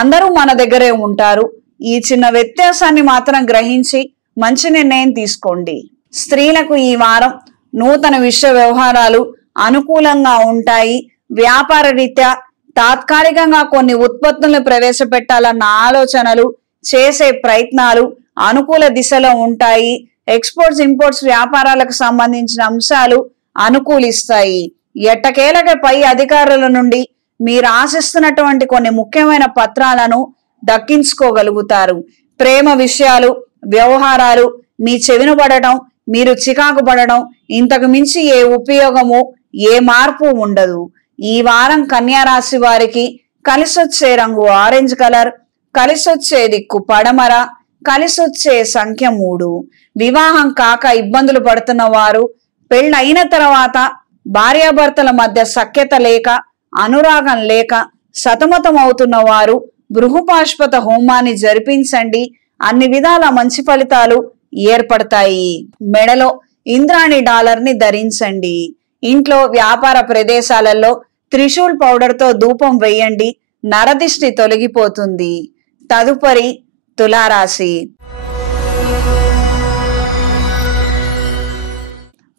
అందరూ మన దగ్గరే ఉంటారు. ఈ చిన్న వ్యత్యాసాన్ని మాత్రం గ్రహించి మంచి నిర్ణయం తీసుకోండి. స్త్రీలకు ఈ వారం నూతన విషయ వ్యవహారాలు అనుకూలంగా ఉంటాయి. వ్యాపార రీత్యా తాత్కాలికంగా కొన్ని ఉత్పత్తులను ప్రవేశపెట్టాలన్న ఆలోచనలు, చేసే ప్రయత్నాలు అనుకూల దిశలో ఉంటాయి. ఎక్స్పోర్ట్స్, ఇంపోర్ట్స్ వ్యాపారాలకు సంబంధించిన అంశాలు అనుకూలిస్తాయి. ఎట్టకేలక పై అధికారుల నుండి మీరు ఆశిస్తున్నటువంటి కొన్ని ముఖ్యమైన పత్రాలను దక్కించుకోగలుగుతారు. ప్రేమ విషయాలు, వ్యవహారాలు మీ చెవిన పడటం, మీరు చికాకు పడడం, ఇంతకు మించి ఏ ఉపయోగము, ఏ మార్పు ఉండదు. ఈ వారం కన్యా రాశి వారికి కలిసొచ్చే రంగు ఆరెంజ్ కలర్, కలిసొచ్చే దిక్కు పడమర, కలిసొచ్చే సంఖ్య 3. వివాహం కాక ఇబ్బందులు పడుతున్న వారు, పెళ్ళైన తర్వాత భార్యాభర్తల మధ్య సఖ్యత లేక, అనురాగం లేక సతమతం అవుతున్న వారు భృగుపాష్పత హోమాన్ని జరిపించండి. అన్ని విధాల మంచి ఫలితాలు ఏర్పడతాయి. మెడలో ఇంద్రాణి డాలర్ ని ధరించండి. ఇంట్లో, వ్యాపార ప్రదేశాలలో త్రిశూల్ పౌడర్ తో ధూపం వేయండి. నరదిష్టి తొలగిపోతుంది. తదుపరి తులారాశి.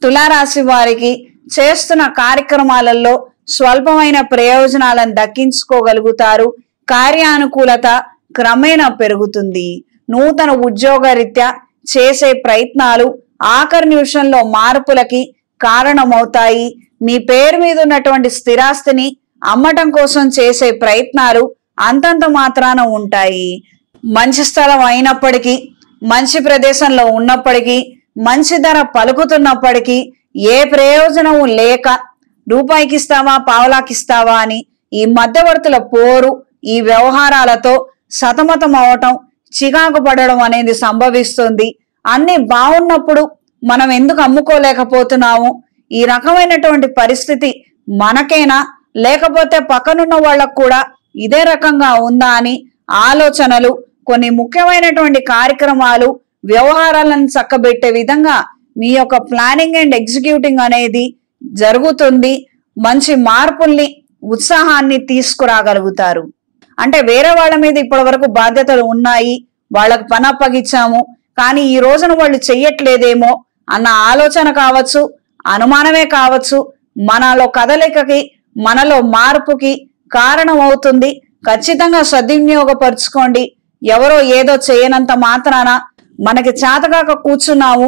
తులారాశి వారికి చేస్తున్న కార్యక్రమాలలో స్వల్పమైన ప్రయోజనాలను దక్కించుకోగలుగుతారు. కార్యానుకూలత క్రమేణా పెరుగుతుంది. నూతన ఉద్యోగరీత్యా చేసే ప్రయత్నాలు ఆఖరి నిమిషంలో మార్పులకి కారణమవుతాయి. మీ పేరు మీద ఉన్నటువంటి స్థిరాస్తిని అమ్మటం కోసం చేసే ప్రయత్నాలు అంతంత మాత్రాన ఉంటాయి. మంచి స్థలం అయినప్పటికీ, మంచి ప్రదేశంలో ఉన్నప్పటికీ, మంచి ధర పలుకుతున్నప్పటికీ ఏ ప్రయోజనము లేక రూపాయికి ఇస్తావా పావలాకి ఇస్తావా అని ఈ మధ్యవర్తుల పోరు, ఈ వ్యవహారాలతో సతమతం అవటం, చికాకు పడడం అనేది సంభవిస్తుంది. అన్ని బాగున్నప్పుడు మనం ఎందుకు అమ్ముకోలేకపోతున్నాము? ఈ రకమైనటువంటి పరిస్థితి మనకేనా, లేకపోతే పక్కనున్న వాళ్ళకు కూడా ఇదే రకంగా ఉందా అని ఆలోచనలు, కొన్ని ముఖ్యమైనటువంటి కార్యక్రమాలు, వ్యవహారాలను చక్కబెట్టే విధంగా మీ యొక్క ప్లానింగ్ అండ్ ఎగ్జిక్యూటింగ్ అనేది జరుగుతుంది. మంచి మార్పుల్ని, ఉత్సాహాన్ని తీసుకురాగలుగుతారు. అంటే వేరే వాళ్ళ మీద ఇప్పటి వరకు బాధ్యతలు ఉన్నాయి, వాళ్ళకు పని అప్పగిచ్చాము, కానీ ఈ రోజున వాళ్ళు చెయ్యట్లేదేమో అన్న ఆలోచన కావచ్చు, అనుమానమే కావచ్చు, మనలో కదలికకి, మనలో మార్పుకి కారణం అవుతుంది. ఖచ్చితంగా సద్వినియోగపరుచుకోండి. ఎవరో ఏదో చేయనంత మాత్రాన మనకి చేతకాక కూర్చున్నాము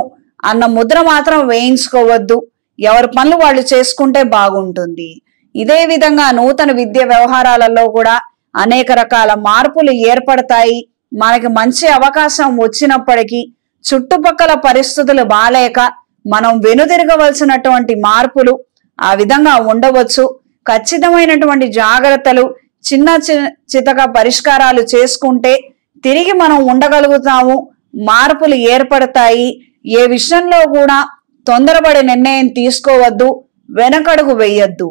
అన్న ముద్ర మాత్రం వేయించుకోవద్దు. ఎవరి పనులు వాళ్ళు చేసుకుంటే బాగుంటుంది. ఇదే విధంగా నూతన విద్య వ్యవహారాలలో కూడా అనేక రకాల మార్పులు ఏర్పడతాయి. మనకి మంచి అవకాశం వచ్చినప్పటికీ చుట్టుపక్కల పరిస్థితులు బాలేక మనం వెనుదిరగవలసినటువంటి మార్పులు ఆ విధంగా ఉండవచ్చు. ఖచ్చితమైనటువంటి జాగ్రత్తలు, చిన్న చితక పరిష్కారాలు చేసుకుంటే తిరిగి మనం ఉండగలుగుతాము. మార్పులు ఏర్పడతాయి. ఏ విషయంలో కూడా తొందరపడి నిర్ణయం తీసుకోవద్దు, వెనకడుగు వేయద్దు.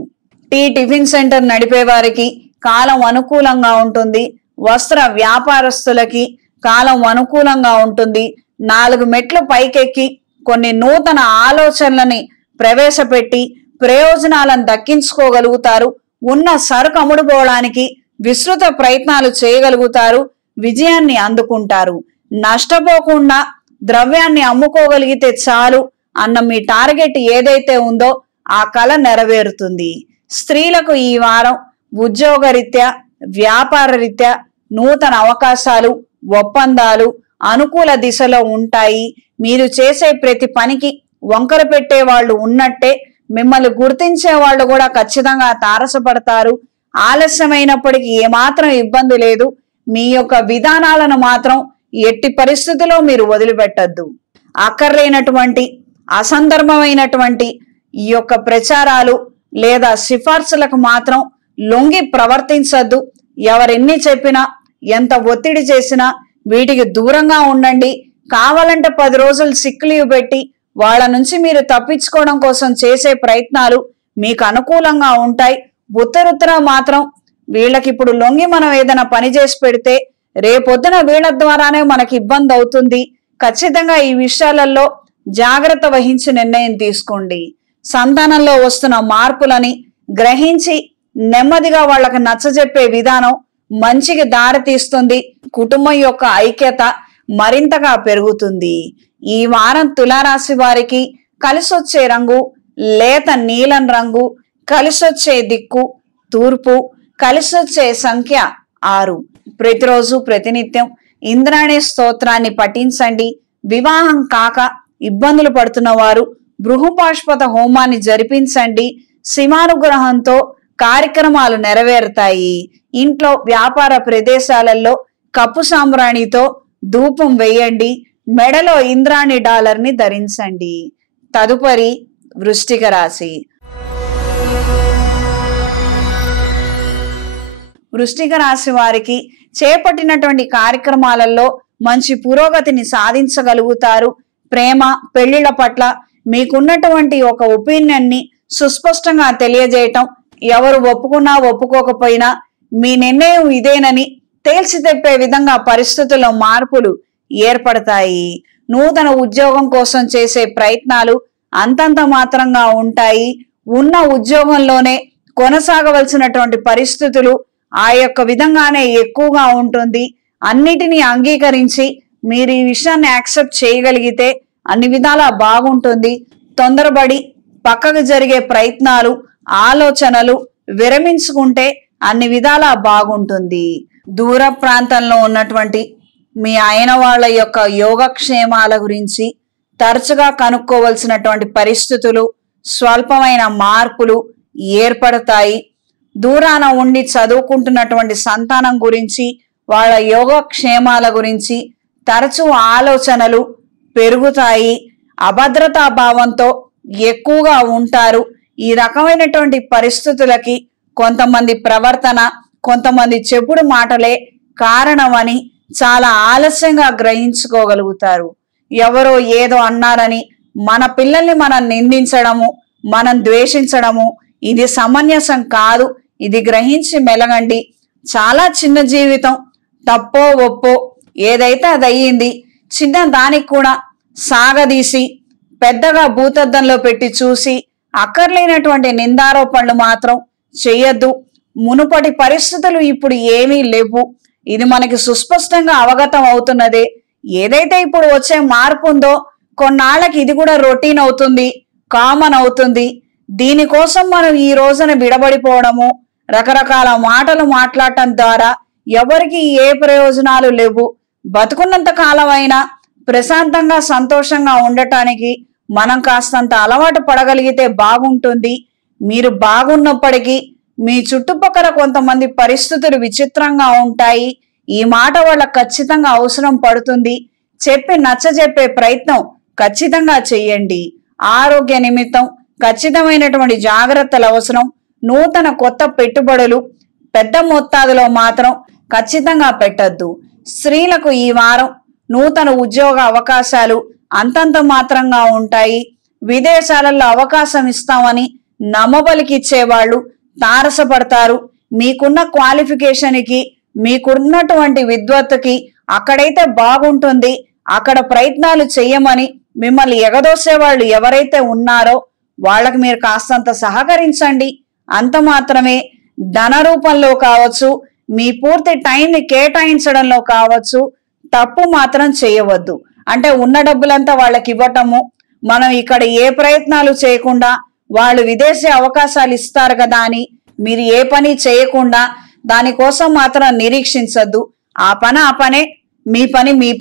టిఫిన్ సెంటర్ నడిపే వారికి కాలం అనుకూలంగా ఉంటుంది. వస్త్ర వ్యాపారస్తులకి కాలం అనుకూలంగా ఉంటుంది. 4 మెట్లు పైకెక్కి కొన్ని నూతన ఆలోచనలని ప్రవేశపెట్టి ప్రయోజనాలను దక్కించుకోగలుగుతారు. ఉన్న సరుకు అమ్ముడుపోవడానికి విస్తృత ప్రయత్నాలు చేయగలుగుతారు. విజయాన్ని అందుకుంటారు. నష్టపోకుండా ద్రవ్యాన్ని అమ్ముకోగలిగితే చాలు అన్న మీ టార్గెట్ ఏదైతే ఉందో ఆ కళ నెరవేరుతుంది. స్త్రీలకు ఈ వారం ఉద్యోగరీత్యా, వ్యాపార రీత్యా నూతన అవకాశాలు, ఒప్పందాలు అనుకూల దిశలో ఉంటాయి. మీరు చేసే ప్రతి పనికి వంకర పెట్టే వాళ్ళు ఉన్నట్టే మిమ్మల్ని గుర్తించే వాళ్ళు కూడా ఖచ్చితంగా తారసపడతారు. ఆలస్యమైనప్పటికీ ఏమాత్రం ఇబ్బంది లేదు. మీ యొక్క విధానాలను మాత్రం ఎట్టి పరిస్థితుల్లో మీరు వదిలిపెట్టద్దు. అక్కర్లేనటువంటి, అసందర్భమైనటువంటి ఈ యొక్క ప్రచారాలు లేదా సిఫార్సులకు మాత్రం లొంగి ప్రవర్తించద్దు. ఎవరెన్ని చెప్పినా, ఎంత ఒత్తిడి చేసినా వీటికి దూరంగా ఉండండి. కావాలంటే 10 రోజులు సిక్ లీవ్ పెట్టి వాళ్ళ నుంచి మీరు తప్పించుకోవడం కోసం చేసే ప్రయత్నాలు మీకు అనుకూలంగా ఉంటాయి. ఉత్తరుత్తర మాత్రం వీళ్ళకి ఇప్పుడు లొంగి మనం ఏదైనా పని చేసి పెడితే రేపొద్దున వీళ్ళ ద్వారానే మనకి ఇబ్బంది అవుతుంది. ఖచ్చితంగా ఈ విషయాలలో జాగ్రత్త వహించి నిర్ణయం తీసుకోండి. సంతానంలో వస్తున్న మార్పులని గ్రహించి నెమ్మదిగా వాళ్ళకి నచ్చజెప్పే విధానం మంచికి దారి తీస్తుంది. కుటుంబం యొక్క ఐక్యత మరింతగా పెరుగుతుంది. ఈ వారం తులారాశి వారికి కలిసొచ్చే రంగు లేత నీలం రంగు, కలిసొచ్చే దిక్కు తూర్పు, కలిసొచ్చే సంఖ్య 6. ప్రతిరోజు ప్రతినిత్యం ఇంద్రాణి స్తోత్రాన్ని పఠించండి. వివాహం కాక ఇబ్బందులు పడుతున్న వారు బృహపాష్పత హోమాన్ని జరిపించండి. శివానుగ్రహంతో కార్యక్రమాలు నెరవేరుతాయి. ఇంట్లో, వ్యాపార ప్రదేశాలలో కప్పు సాంబ్రాణితో ధూపం వేయండి. మెడలో ఇంద్రాణి డాలర్ని ధరించండి. తదుపరి వృశ్చిక రాశి. వృశ్చిక రాశి వారికి చేపట్టినటువంటి కార్యక్రమాలలో మంచి పురోగతిని సాధించగలుగుతారు. ప్రేమ, పెళ్లిళ్ల పట్ల మీకున్నటువంటి ఒక ఒపీనియన్ ని సుస్పష్టంగా తెలియజేయటం, ఎవరు ఒప్పుకున్నా ఒప్పుకోకపోయినా మీ నిర్ణయం ఇదేనని తేల్చి తెప్పే విధంగా పరిస్థితుల్లో మార్పులు ఏర్పడతాయి. నూతన ఉద్యోగం కోసం చేసే ప్రయత్నాలు అంతంత మాత్రంగా ఉంటాయి. ఉన్న ఉద్యోగంలోనే కొనసాగవలసినటువంటి పరిస్థితులు ఆ యొక్క విధంగానే ఎక్కువగా ఉంటుంది. అన్నిటినీ అంగీకరించి మీరు ఈ విషయాన్ని యాక్సెప్ట్ చేయగలిగితే అన్ని విధాలా బాగుంటుంది. తొందరపడి పక్కకు జరిగే ప్రయత్నాలు, ఆలోచనలు విరమించుకుంటే అన్ని విధాలా బాగుంటుంది. దూర ప్రాంతంలో ఉన్నటువంటి మీ అయిన వాళ్ళ యొక్క యోగక్షేమాల గురించి తరచుగా కనుక్కోవలసినటువంటి పరిస్థితులు, స్వల్పమైన మార్పులు ఏర్పడతాయి. దూరాన ఉండి చదువుకుంటున్నటువంటి సంతానం గురించి, వాళ్ళ యోగక్షేమాల గురించి తరచూ ఆలోచనలు పెరుగుతాయి. అభద్రతా భావంతో ఎక్కువగా ఉంటారు. ఈ రకమైనటువంటి పరిస్థితులకి కొంతమంది ప్రవర్తన, కొంతమంది చెప్పుడు మాటలే కారణమని చాలా ఆలస్యంగా గ్రహించుకోగలుగుతారు. ఎవరో ఏదో అన్నారని మన పిల్లల్ని మనం నిందించడము, మనం ద్వేషించడము ఇది సమంజసం కాదు. ఇది గ్రహించి మెలగండి. చాలా చిన్న జీవితం, తప్పో ఒప్పో ఏదైతే అది అయ్యింది. చిన్న దానికి కూడా సాగదీసి పెద్దగా భూతద్దంలో పెట్టి చూసి అక్కర్లేనటువంటి నిందారోపణలు మాత్రం చెయ్యొద్దు. మునుపటి పరిస్థితులు ఇప్పుడు ఏమీ లేవు. ఇది మనకి సుస్పష్టంగా అవగతం అవుతున్నదే. ఏదైతే ఇప్పుడు వచ్చే మార్పు ఉందో కొన్నాళ్ళకి ఇది కూడా రొటీన్ అవుతుంది, కామన్ అవుతుంది. దీనికోసం మనం ఈ రోజున విడబడిపోవడము, రకరకాల మాటలు మాట్లాడటం ద్వారా ఎవరికి ఏ ప్రయోజనాలు లేవు. బతుకున్నంత కాలం అయినా ప్రశాంతంగా సంతోషంగా ఉండటానికి మనం కాస్తంత అలవాటు పడగలిగితే బాగుంటుంది. మీరు బాగున్నప్పటికీ మీ చుట్టుపక్కల కొంతమంది పరిస్థితులు విచిత్రంగా ఉంటాయి. ఈ మాట వాళ్ళకి ఖచ్చితంగా అవసరం పడుతుంది. చెప్పి నచ్చజెప్పే ప్రయత్నం ఖచ్చితంగా చెయ్యండి. ఆరోగ్య నిమిత్తం ఖచ్చితమైనటువంటి జాగ్రత్తలు అవసరం. నూతన కొత్త పెట్టుబడులు పెద్ద మొత్తాదులో మాత్రం ఖచ్చితంగా పెట్టద్దు. స్త్రీలకు ఈ వారం నూతన ఉద్యోగ అవకాశాలు అంతంత మాత్రంగా ఉంటాయి. విదేశాలలో అవకాశం ఇస్తామని నమ్మబలికిచ్చేవాళ్ళు తారసపడతారు. మీకున్న క్వాలిఫికేషన్కి, మీకున్నటువంటి విద్వత్తుకి అక్కడైతే బాగుంటుంది, అక్కడ ప్రయత్నాలు చెయ్యమని మిమ్మల్ని ఎగదోసే వాళ్ళు ఎవరైతే ఉన్నారో వాళ్ళకి మీరు కాస్తంత సహకరించండి. అంత మాత్రమే. ధన రూపంలో కావచ్చు, మీ పూర్తి టైంని కేటాయించడంలో కావచ్చు, తప్పు మాత్రం చేయవద్దు. అంటే ఉన్న డబ్బులంతా వాళ్ళకి ఇవ్వటము, మనం ఇక్కడ ఏ ప్రయత్నాలు చేయకుండా వాళ్ళు విదేశీ అవకాశాలు ఇస్తారు కదా అని మీరు ఏ పని చేయకుండా దానికోసం మాత్రం నిరీక్షించద్దు. ఆ పనే, మీ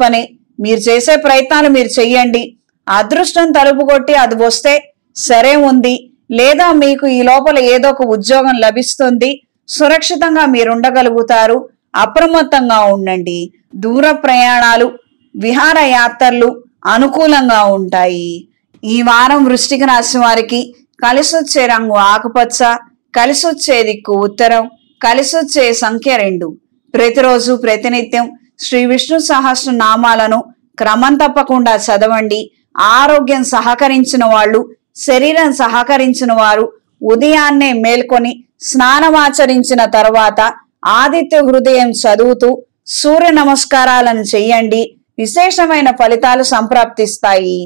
పనే. మీరు చేసే ప్రయత్నాలు మీరు చెయ్యండి. అదృష్టం తలుపు కొట్టి అది వస్తే సరే ఉంది, లేదా మీకు ఈ లోపల ఏదో ఒక ఉద్యోగం లభిస్తుంది. సురక్షితంగా మీరు ఉండగలుగుతారు. అప్రమత్తంగా ఉండండి. దూర ప్రయాణాలు, విహార యాత్రలు అనుకూలంగా ఉంటాయి. ఈ వారం వృశ్చిక రాశి వారికి కలిసొచ్చే రంగు ఆకుపచ్చ, కలిసొచ్చే దిక్కు ఉత్తరం, కలిసొచ్చే సంఖ్య 2. ప్రతిరోజు ప్రతినిత్యం శ్రీ విష్ణు సహస్ర నామాలను క్రమం తప్పకుండా చదవండి. ఆరోగ్యం సహకరించిన వాళ్ళు, శరీరం సహకరించిన వారు ఉదయాన్నే మేల్కొని స్నానమాచరించిన తర్వాత ఆదిత్య హృదయం చదువుతూ సూర్య నమస్కారాలను చెయ్యండి. విశేషమైన ఫలితాలు సంప్రాప్తిస్తాయి.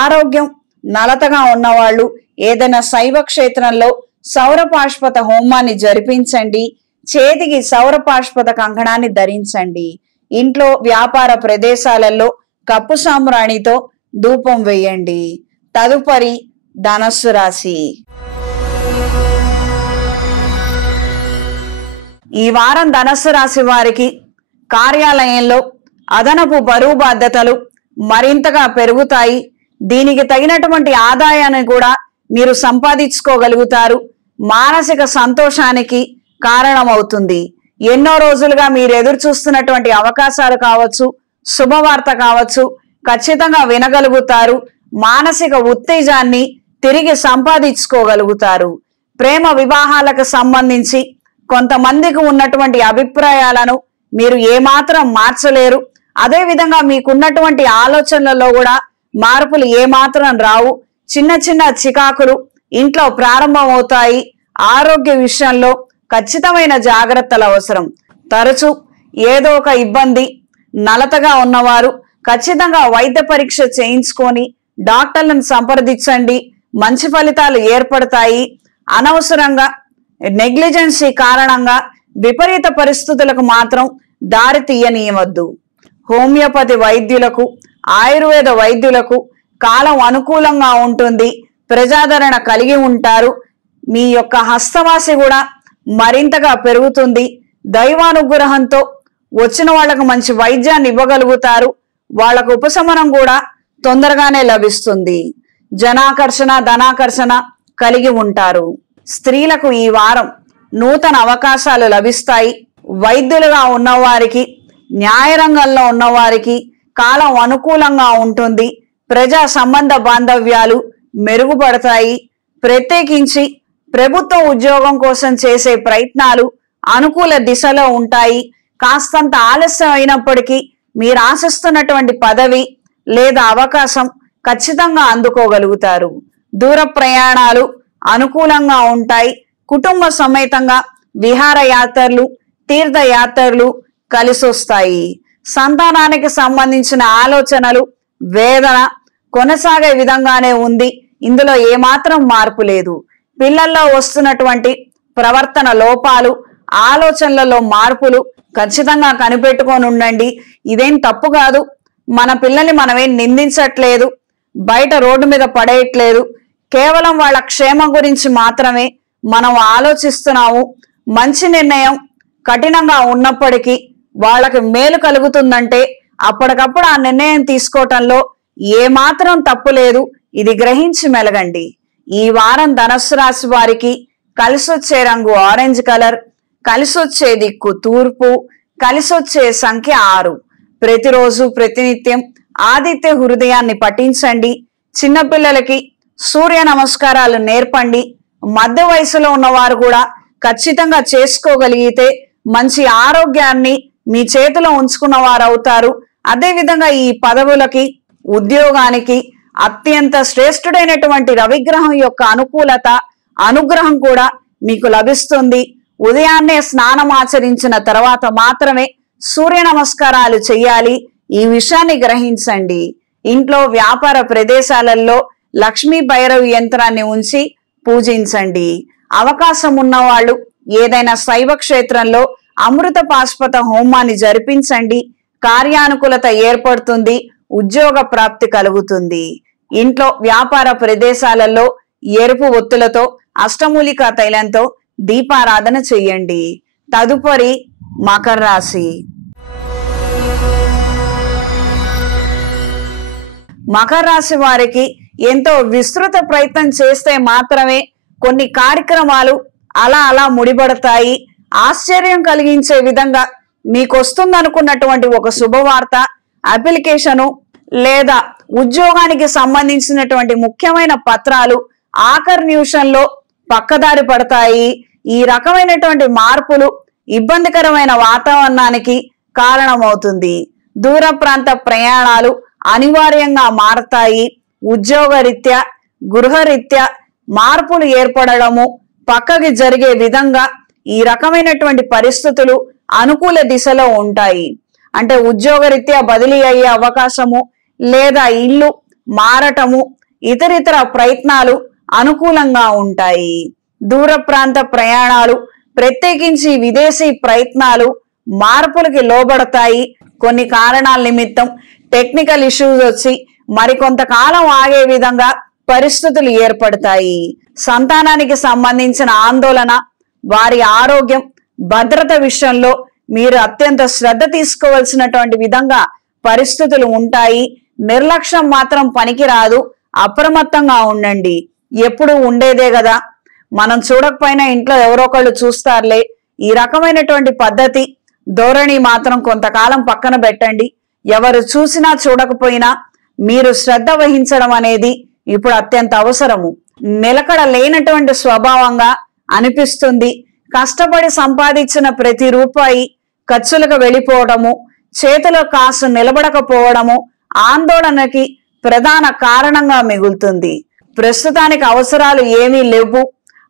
ఆరోగ్యం నలతగా ఉన్నవాళ్ళు ఏదైనా శైవ క్షేత్రంలో సౌరపాష్పత హోమాన్ని జరిపించండి. చేతికి సౌరపాష్పత కంకణాన్ని ధరించండి. ఇంట్లో వ్యాపార ప్రదేశాలలో కప్పు సాంబ్రాణితో ధూపం వేయండి. తదుపరి ధనస్సు రాశి. ఈ వారం ధనస్సు రాశి వారికి కార్యాలయంలో అదనపు బరువు బాధ్యతలు మరింతగా పెరుగుతాయి. దీనికి తగినటువంటి ఆదాయాన్ని కూడా మీరు సంపాదించుకోగలుగుతారు. మానసిక సంతోషానికి కారణమవుతుంది. ఎన్నో రోజులుగా మీరు ఎదురు చూస్తున్నటువంటి అవకాశాలు కావచ్చు, శుభవార్త కావచ్చు, ఖచ్చితంగా వినగలుగుతారు. మానసిక ఉత్తేజాన్ని తిరిగి సంపాదించుకోగలుగుతారు. ప్రేమ వివాహాలకు సంబంధించి కొంతమందికి ఉన్నటువంటి అభిప్రాయాలను మీరు ఏమాత్రం మార్చలేరు. అదే విధంగా మీకున్నటువంటి ఆలోచనలలో కూడా మార్పులు ఏమాత్రం రావు. చిన్న చిన్న చికాకులు ఇంట్లో ప్రారంభమవుతాయి. ఆరోగ్య విషయంలో ఖచ్చితమైన జాగ్రత్తలు అవసరం. తరచూ ఏదో ఒక ఇబ్బంది, నలతగా ఉన్నవారు ఖచ్చితంగా వైద్య పరీక్ష చేయించుకొని డాక్టర్లను సంప్రదించండి. మంచి ఫలితాలు ఏర్పడతాయి. అనవసరంగా నెగ్లిజెన్సీ కారణంగా విపరీత పరిస్థితులకు మాత్రం దారి తీయనీయవద్దు. హోమియోపతి వైద్యులకు, ఆయుర్వేద వైద్యులకు కాలం అనుకూలంగా ఉంటుంది. ప్రజాదరణ కలిగి ఉంటారు. మీ యొక్క హస్తవాసి కూడా మరింతగా పెరుగుతుంది. దైవానుగ్రహంతో వచ్చిన వాళ్ళకు మంచి వైద్యాన్ని ఇవ్వగలుగుతారు. వాళ్ళకు ఉపశమనం కూడా తొందరగానే లభిస్తుంది. జనాకర్షణ ధనాకర్షణ కలిగి ఉంటారు. స్త్రీలకు ఈ వారం నూతన అవకాశాలు లభిస్తాయి. వైద్యులుగా ఉన్నవారికి, న్యాయరంగంలో ఉన్నవారికి కాలం అనుకూలంగా ఉంటుంది. ప్రజా సంబంధ బాంధవ్యాలు మెరుగుపడతాయి. ప్రత్యేకించి ప్రభుత్వ ఉద్యోగం కోసం చేసే ప్రయత్నాలు అనుకూల దిశలో ఉంటాయి. కాస్తంత ఆలస్యం అయినప్పటికీ మీరు ఆశిస్తున్నటువంటి పదవి లేదా అవకాశం ఖచ్చితంగా అందుకోగలుగుతారు. దూర ప్రయాణాలు అనుకూలంగా ఉంటాయి. కుటుంబ సమేతంగా విహారయాత్రలు, తీర్థయాత్రలు కలిసొస్తాయి. సంతానానికి సంబంధించిన ఆలోచనలు, వేదన కొనసాగే విధంగానే ఉంది. ఇందులో ఏమాత్రం మార్పు లేదు. పిల్లల్లో వస్తున్నటువంటి ప్రవర్తన లోపాలు, ఆలోచనలలో మార్పులు ఖచ్చితంగా కనిపెట్టుకొని ఉండండి. ఇదేం తప్పు కాదు. మన పిల్లల్ని మనమేం నిందించట్లేదు, బయట రోడ్డు మీద పడేయట్లేదు. కేవలం వాళ్ళ క్షేమం గురించి మాత్రమే మనం ఆలోచిస్తున్నాము. మంచి నిర్ణయం కఠినంగా ఉన్నప్పటికీ వాళ్ళకి మేలు కలుగుతుందంటే అప్పటికప్పుడు ఆ నిర్ణయం తీసుకోవటంలో ఏమాత్రం తప్పు లేదు. ఇది గ్రహించి మెలగండి. ఈ వారం ధనుస్సు రాశి వారికి కలిసొచ్చే రంగు ఆరెంజ్ కలర్, కలిసొచ్చే దిక్కు తూర్పు, కలిసొచ్చే సంఖ్య 6. ప్రతిరోజు ప్రతినిత్యం ఆదిత్య హృదయాన్ని పఠించండి. చిన్నపిల్లలకి సూర్య నమస్కారాలు నేర్పండి. మధ్య వయసులో ఉన్నవారు కూడా ఖచ్చితంగా చేసుకోగలిగితే మంచి ఆరోగ్యాన్ని మీ చేతిలో ఉంచుకున్న వారు అవుతారు. అదేవిధంగా ఈ పదవులకి, ఉద్యోగానికి అత్యంత శ్రేష్ఠుడైనటువంటి రవిగ్రహం యొక్క అనుకూలత, అనుగ్రహం కూడా మీకు లభిస్తుంది. ఉదయాన్నే స్నానం ఆచరించిన తర్వాత మాత్రమే సూర్య నమస్కారాలు చేయాలి. ఈ విషయాన్ని గ్రహించండి. ఇంట్లో, వ్యాపార ప్రదేశాలలో లక్ష్మీ భైరవి యంత్రాన్ని ఉంచి పూజించండి. అవకాశం ఉన్నవాళ్ళు ఏదైనా శైవ క్షేత్రంలో అమృత పాశుపత హోమాన్ని జరిపించండి. కార్యానుకూలత ఏర్పడుతుంది. ఉద్యోగ ప్రాప్తి కలుగుతుంది. ఇంట్లో, వ్యాపార ప్రదేశాలలో ఎరుపు ఒత్తులతో, అష్టమూలికా తైలంతో దీపారాధన చెయ్యండి. తదుపరి మకర రాశి. మకర రాశి వారికి ఎంతో విస్తృత ప్రయత్నం చేస్తే మాత్రమే కొన్ని కార్యక్రమాలు అలా ముడిపడతాయి. ఆశ్చర్యం కలిగించే విధంగా మీకు వస్తుందనుకున్నటువంటి ఒక శుభవార్త, అప్లికేషను లేదా ఉద్యోగానికి సంబంధించినటువంటి ముఖ్యమైన పత్రాలు ఆఖరి నిమిషంలో పక్కదారి పడతాయి. ఈ రకమైనటువంటి మార్పులు ఇబ్బందికరమైన వాతావరణానికి కారణమవుతుంది. దూర ప్రాంత ప్రయాణాలు అనివార్యంగా మారతాయి. ఉద్యోగరీత్యా, గృహరీత్యా మార్పులు ఏర్పడము, పక్కకి జరిగే విధంగా ఈ రకమైనటువంటి పరిస్థితులు అనుకూల దిశలో ఉంటాయి. అంటే ఉద్యోగరీత్యా బదిలీ అయ్యే అవకాశము, లేదా ఇల్లు మారటము, ఇతరితర ప్రయత్నాలు అనుకూలంగా ఉంటాయి. దూర ప్రాంత ప్రయాణాలు, ప్రత్యేకించి విదేశీ ప్రయత్నాలు మార్పులకి లోబడతాయి. కొన్ని కారణాల నిమిత్తం టెక్నికల్ ఇష్యూస్ వచ్చి మరికొంతకాలం ఆగే విధంగా పరిస్థితులు ఏర్పడతాయి. సంతానానికి సంబంధించిన ఆందోళన, వారి ఆరోగ్యం, భద్రత విషయంలో మీరు అత్యంత శ్రద్ధ తీసుకోవాల్సినటువంటి విధంగా పరిస్థితులు ఉంటాయి. నిర్లక్ష్యం మాత్రం పనికిరాదు. అప్రమత్తంగా ఉండండి. ఎప్పుడు ఉండేదే కదా, మనం చూడకపోయినా ఇంట్లో ఎవరో ఒకళ్ళు చూస్తారులే. ఈ రకమైనటువంటి పద్ధతి, ధోరణి మాత్రం కొంతకాలం పక్కన పెట్టండి. ఎవరు చూసినా చూడకపోయినా మీరు శ్రద్ధ వహించడం అనేది ఇప్పుడు అత్యంత అవసరము. నిలకడ లేనటువంటి స్వభావంగా అనిపిస్తుంది. కష్టపడి సంపాదించిన ప్రతి రూపాయి ఖర్చులకు వెళ్ళిపోవడము, చేతిలో కాసు నిలబడకపోవడము ఆందోళనకి ప్రధాన కారణంగా మిగులుతుంది. ప్రస్తుతానికి అవసరాలు ఏమీ లేవు,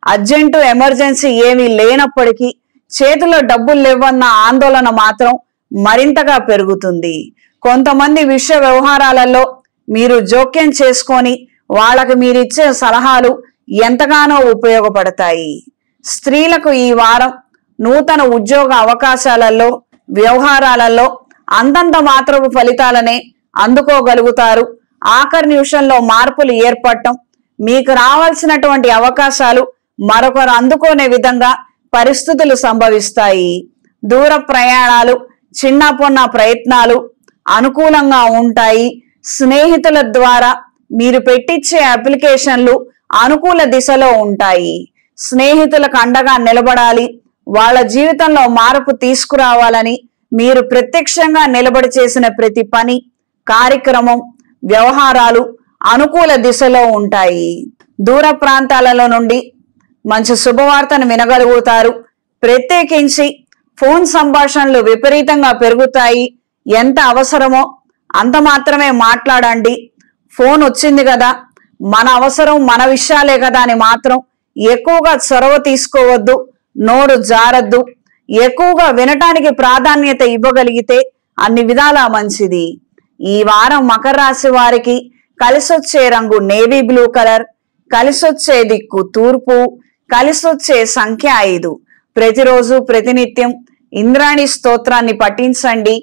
అర్జెంటు ఎమర్జెన్సీ ఏమీ లేనప్పటికీ చేతిలో డబ్బులు లేవన్న ఆందోళన మాత్రం మరింతగా పెరుగుతుంది. కొంతమంది విషయ వ్యవహారాలలో మీరు జోక్యం చేసుకొని వాళ్ళకి మీరిచ్చే సలహాలు ఎంతగానో ఉపయోగపడతాయి. స్త్రీలకు ఈ వారం నూతన ఉద్యోగ అవకాశాలలో, వ్యవహారాలలో అంతంత మాత్రపు ఫలితాలనే అందుకోగలుగుతారు. ఆఖరి నిమిషంలో మార్పులు ఏర్పడటం, మీకు రావాల్సినటువంటి అవకాశాలు మరొకరు అందుకునే విధంగా పరిస్థితులు సంభవిస్తాయి. దూర ప్రయాణాలు, చిన్న పొన్న ప్రయత్నాలు అనుకూలంగా ఉంటాయి. స్నేహితుల ద్వారా మీరు పెట్టించే అప్లికేషన్లు అనుకూల దిశలో ఉంటాయి. స్నేహితులకు అండగా నిలబడాలి, వాళ్ళ జీవితంలో మార్పు తీసుకురావాలని మీరు ప్రత్యక్షంగా నిలబడి చేసిన ప్రతి పని, కార్యక్రమం, వ్యవహారాలు అనుకూల దిశలో ఉంటాయి. దూర ప్రాంతాలలో నుండి మంచి శుభవార్తను వినగలుగుతారు. ప్రత్యేకించి ఫోన్ సంభాషణలు విపరీతంగా పెరుగుతాయి. ఎంత అవసరమో అంత మాత్రమే మాట్లాడండి. ఫోన్ వచ్చింది కదా, మన అవసరం మన విషయాలే కదా అని మాత్రం ఎక్కువగా చొరవ తీసుకోవద్దు. నోరు జారద్దు. ఎక్కువగా వినటానికి ప్రాధాన్యత ఇవ్వగలిగితే అన్ని విధాలా మంచిది. ఈ వారం మకర రాశి వారికి కలిసొచ్చే రంగు నేవీ బ్లూ కలర్, కలిసొచ్చే దిక్కు తూర్పు, కలిసొచ్చే సంఖ్య 5. ప్రతిరోజు ప్రతినిత్యం ఇంద్రాణి స్తోత్రాన్ని పఠించండి.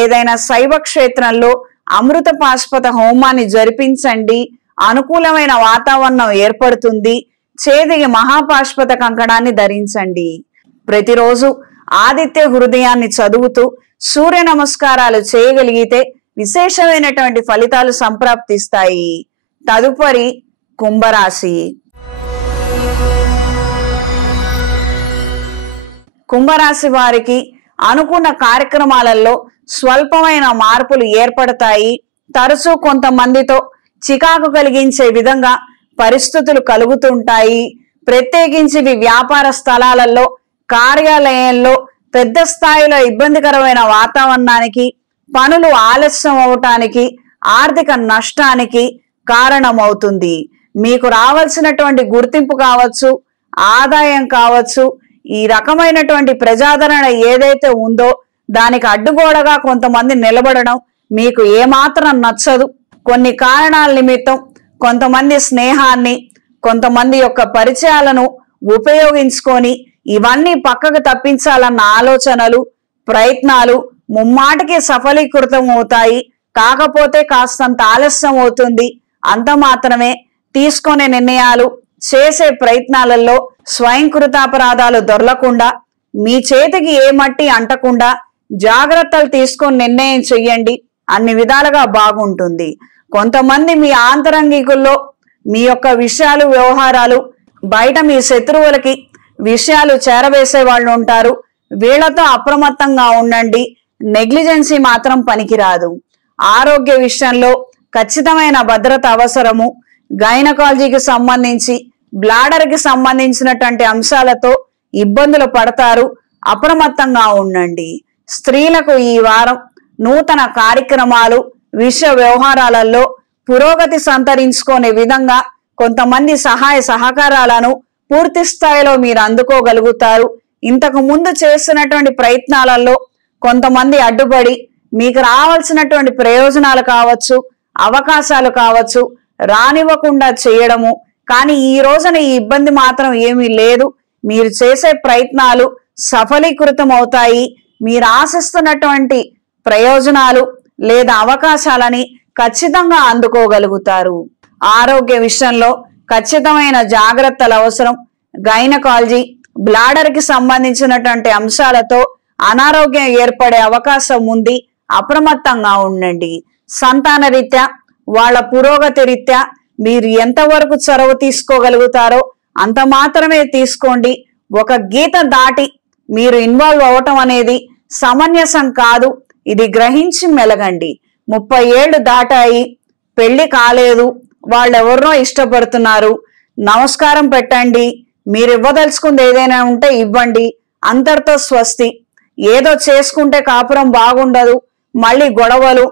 ఏదైనా శైవ క్షేత్రంలో అమృత పాశుపత హోమాన్ని జరిపించండి. అనుకూలమైన వాతావరణం ఏర్పడుతుంది. చేతికి మహాపాశుపత కంకణాన్ని ధరించండి. ప్రతిరోజు ఆదిత్య హృదయాన్ని చదువుతూ సూర్య నమస్కారాలు చేయగలిగితే విశేషమైనటువంటి ఫలితాలు సంప్రాప్తిస్తాయి. తదుపరి కుంభరాశి. కుంభరాశి వారికి అనుకున్న కార్యక్రమాలలో స్వల్పమైన మార్పులు ఏర్పడతాయి. తరచూ కొంతమందితో చికాకు కలిగించే విధంగా పరిస్థితులు కలుగుతుంటాయి. ప్రత్యేకించి వ్యాపార స్థలాలలో, కార్యాలయంలో పెద్ద స్థాయిలో ఇబ్బందికరమైన వాతావరణానికి, పనులు ఆలస్యం అవటానికి, ఆర్థిక నష్టానికి కారణమవుతుంది. మీకు రావాల్సినటువంటి గుర్తింపు కావచ్చు, ఆదాయం కావచ్చు, ఈ రకమైనటువంటి ప్రజాదరణ ఏదైతే ఉందో దానికి అడ్డుగోడగా కొంతమంది నిలబడడం మీకు ఏమాత్రం నచ్చదు. కొన్ని కారణాల నిమిత్తం కొంతమంది స్నేహాన్ని, కొంతమంది యొక్క పరిచయాలను ఉపయోగించుకొని ఇవన్నీ పక్కకు తప్పించాలన్న ఆలోచనలు, ప్రయత్నాలు ముమ్మాటికి సఫలీకృతం అవుతాయి. కాకపోతే కాస్తంత ఆలస్యం అవుతుంది. అంత మాత్రమే. తీసుకునే నిర్ణయాలు, చేసే ప్రయత్నాలలో స్వయంకృతాపరాధాలు దొరలకుండా, మీ చేతికి ఏ మట్టి అంటకుండా జాగ్రత్తలు తీసుకొని నిర్ణయం చెయ్యండి. అన్ని విధాలుగా బాగుంటుంది. కొంతమంది మీ ఆంతరంగికుల్లో మీ యొక్క విషయాలు, వ్యవహారాలు బయట మీ శత్రువులకి విషయాలు చేరవేసే వాళ్ళు ఉంటారు. వీళ్లతో అప్రమత్తంగా ఉండండి. నెగ్లిజెన్సీ మాత్రం పనికిరాదు. ఆరోగ్య విషయంలో ఖచ్చితమైన భద్రత అవసరము. గైనకాలజీకి సంబంధించి, బ్లాడర్కి సంబంధించినటువంటి అంశాలతో ఇబ్బందులు పడతారు. అప్రమత్తంగా ఉండండి. స్త్రీలకు ఈ వారం నూతన కార్యక్రమాలు, విషయ వ్యవహారాలలో పురోగతి సంతరించుకునే విధంగా కొంతమంది సహాయ సహకారాలను పూర్తి స్థాయిలో మీరు అందుకోగలుగుతారు. ఇంతకు ముందు చేస్తున్నటువంటి ప్రయత్నాలలో కొంతమంది అడ్డుపడి మీకు రావాల్సినటువంటి ప్రయోజనాలు కావచ్చు, అవకాశాలు కావచ్చు రానివ్వకుండా చేయడము. కానీ ఈ రోజున ఈ ఇబ్బంది మాత్రం ఏమీ లేదు. మీరు చేసే ప్రయత్నాలు సఫలీకృతం అవుతాయి. మీరు ఆశిస్తున్నటువంటి ప్రయోజనాలు లేదా అవకాశాలని ఖచ్చితంగా అందుకోగలుగుతారు. ఆరోగ్య విషయంలో ఖచ్చితమైన జాగ్రత్తలు అవసరం. గైనకాలజీ, బ్లాడర్కి సంబంధించినటువంటి అంశాలతో అనారోగ్యం ఏర్పడే అవకాశం ఉంది. అప్రమత్తంగా ఉండండి. సంతాన రీత్యా, వాళ్ళ పురోగతి రీత్యా మీరు ఎంతవరకు చొరవ తీసుకోగలుగుతారో అంత మాత్రమే తీసుకోండి. ఒక గీత దాటి మీరు ఇన్వాల్వ్ అవటం అనేది సమంజసం కాదు. ఇది గ్రహించి మెలగండి. 30 ఏళ్లు దాటాయి, పెళ్లి కాలేదు, వాళ్ళెవరినో ఇష్టపడుతున్నారు. నమస్కారం పెట్టండి. మీరు ఇవ్వదలుచుకుంది ఏదైనా ఉంటే ఇవ్వండి. అంతటితో స్వస్తి. ఏదో చేసుకుంటే కాపురం బాగుండదు, మళ్ళీ గొడవలు.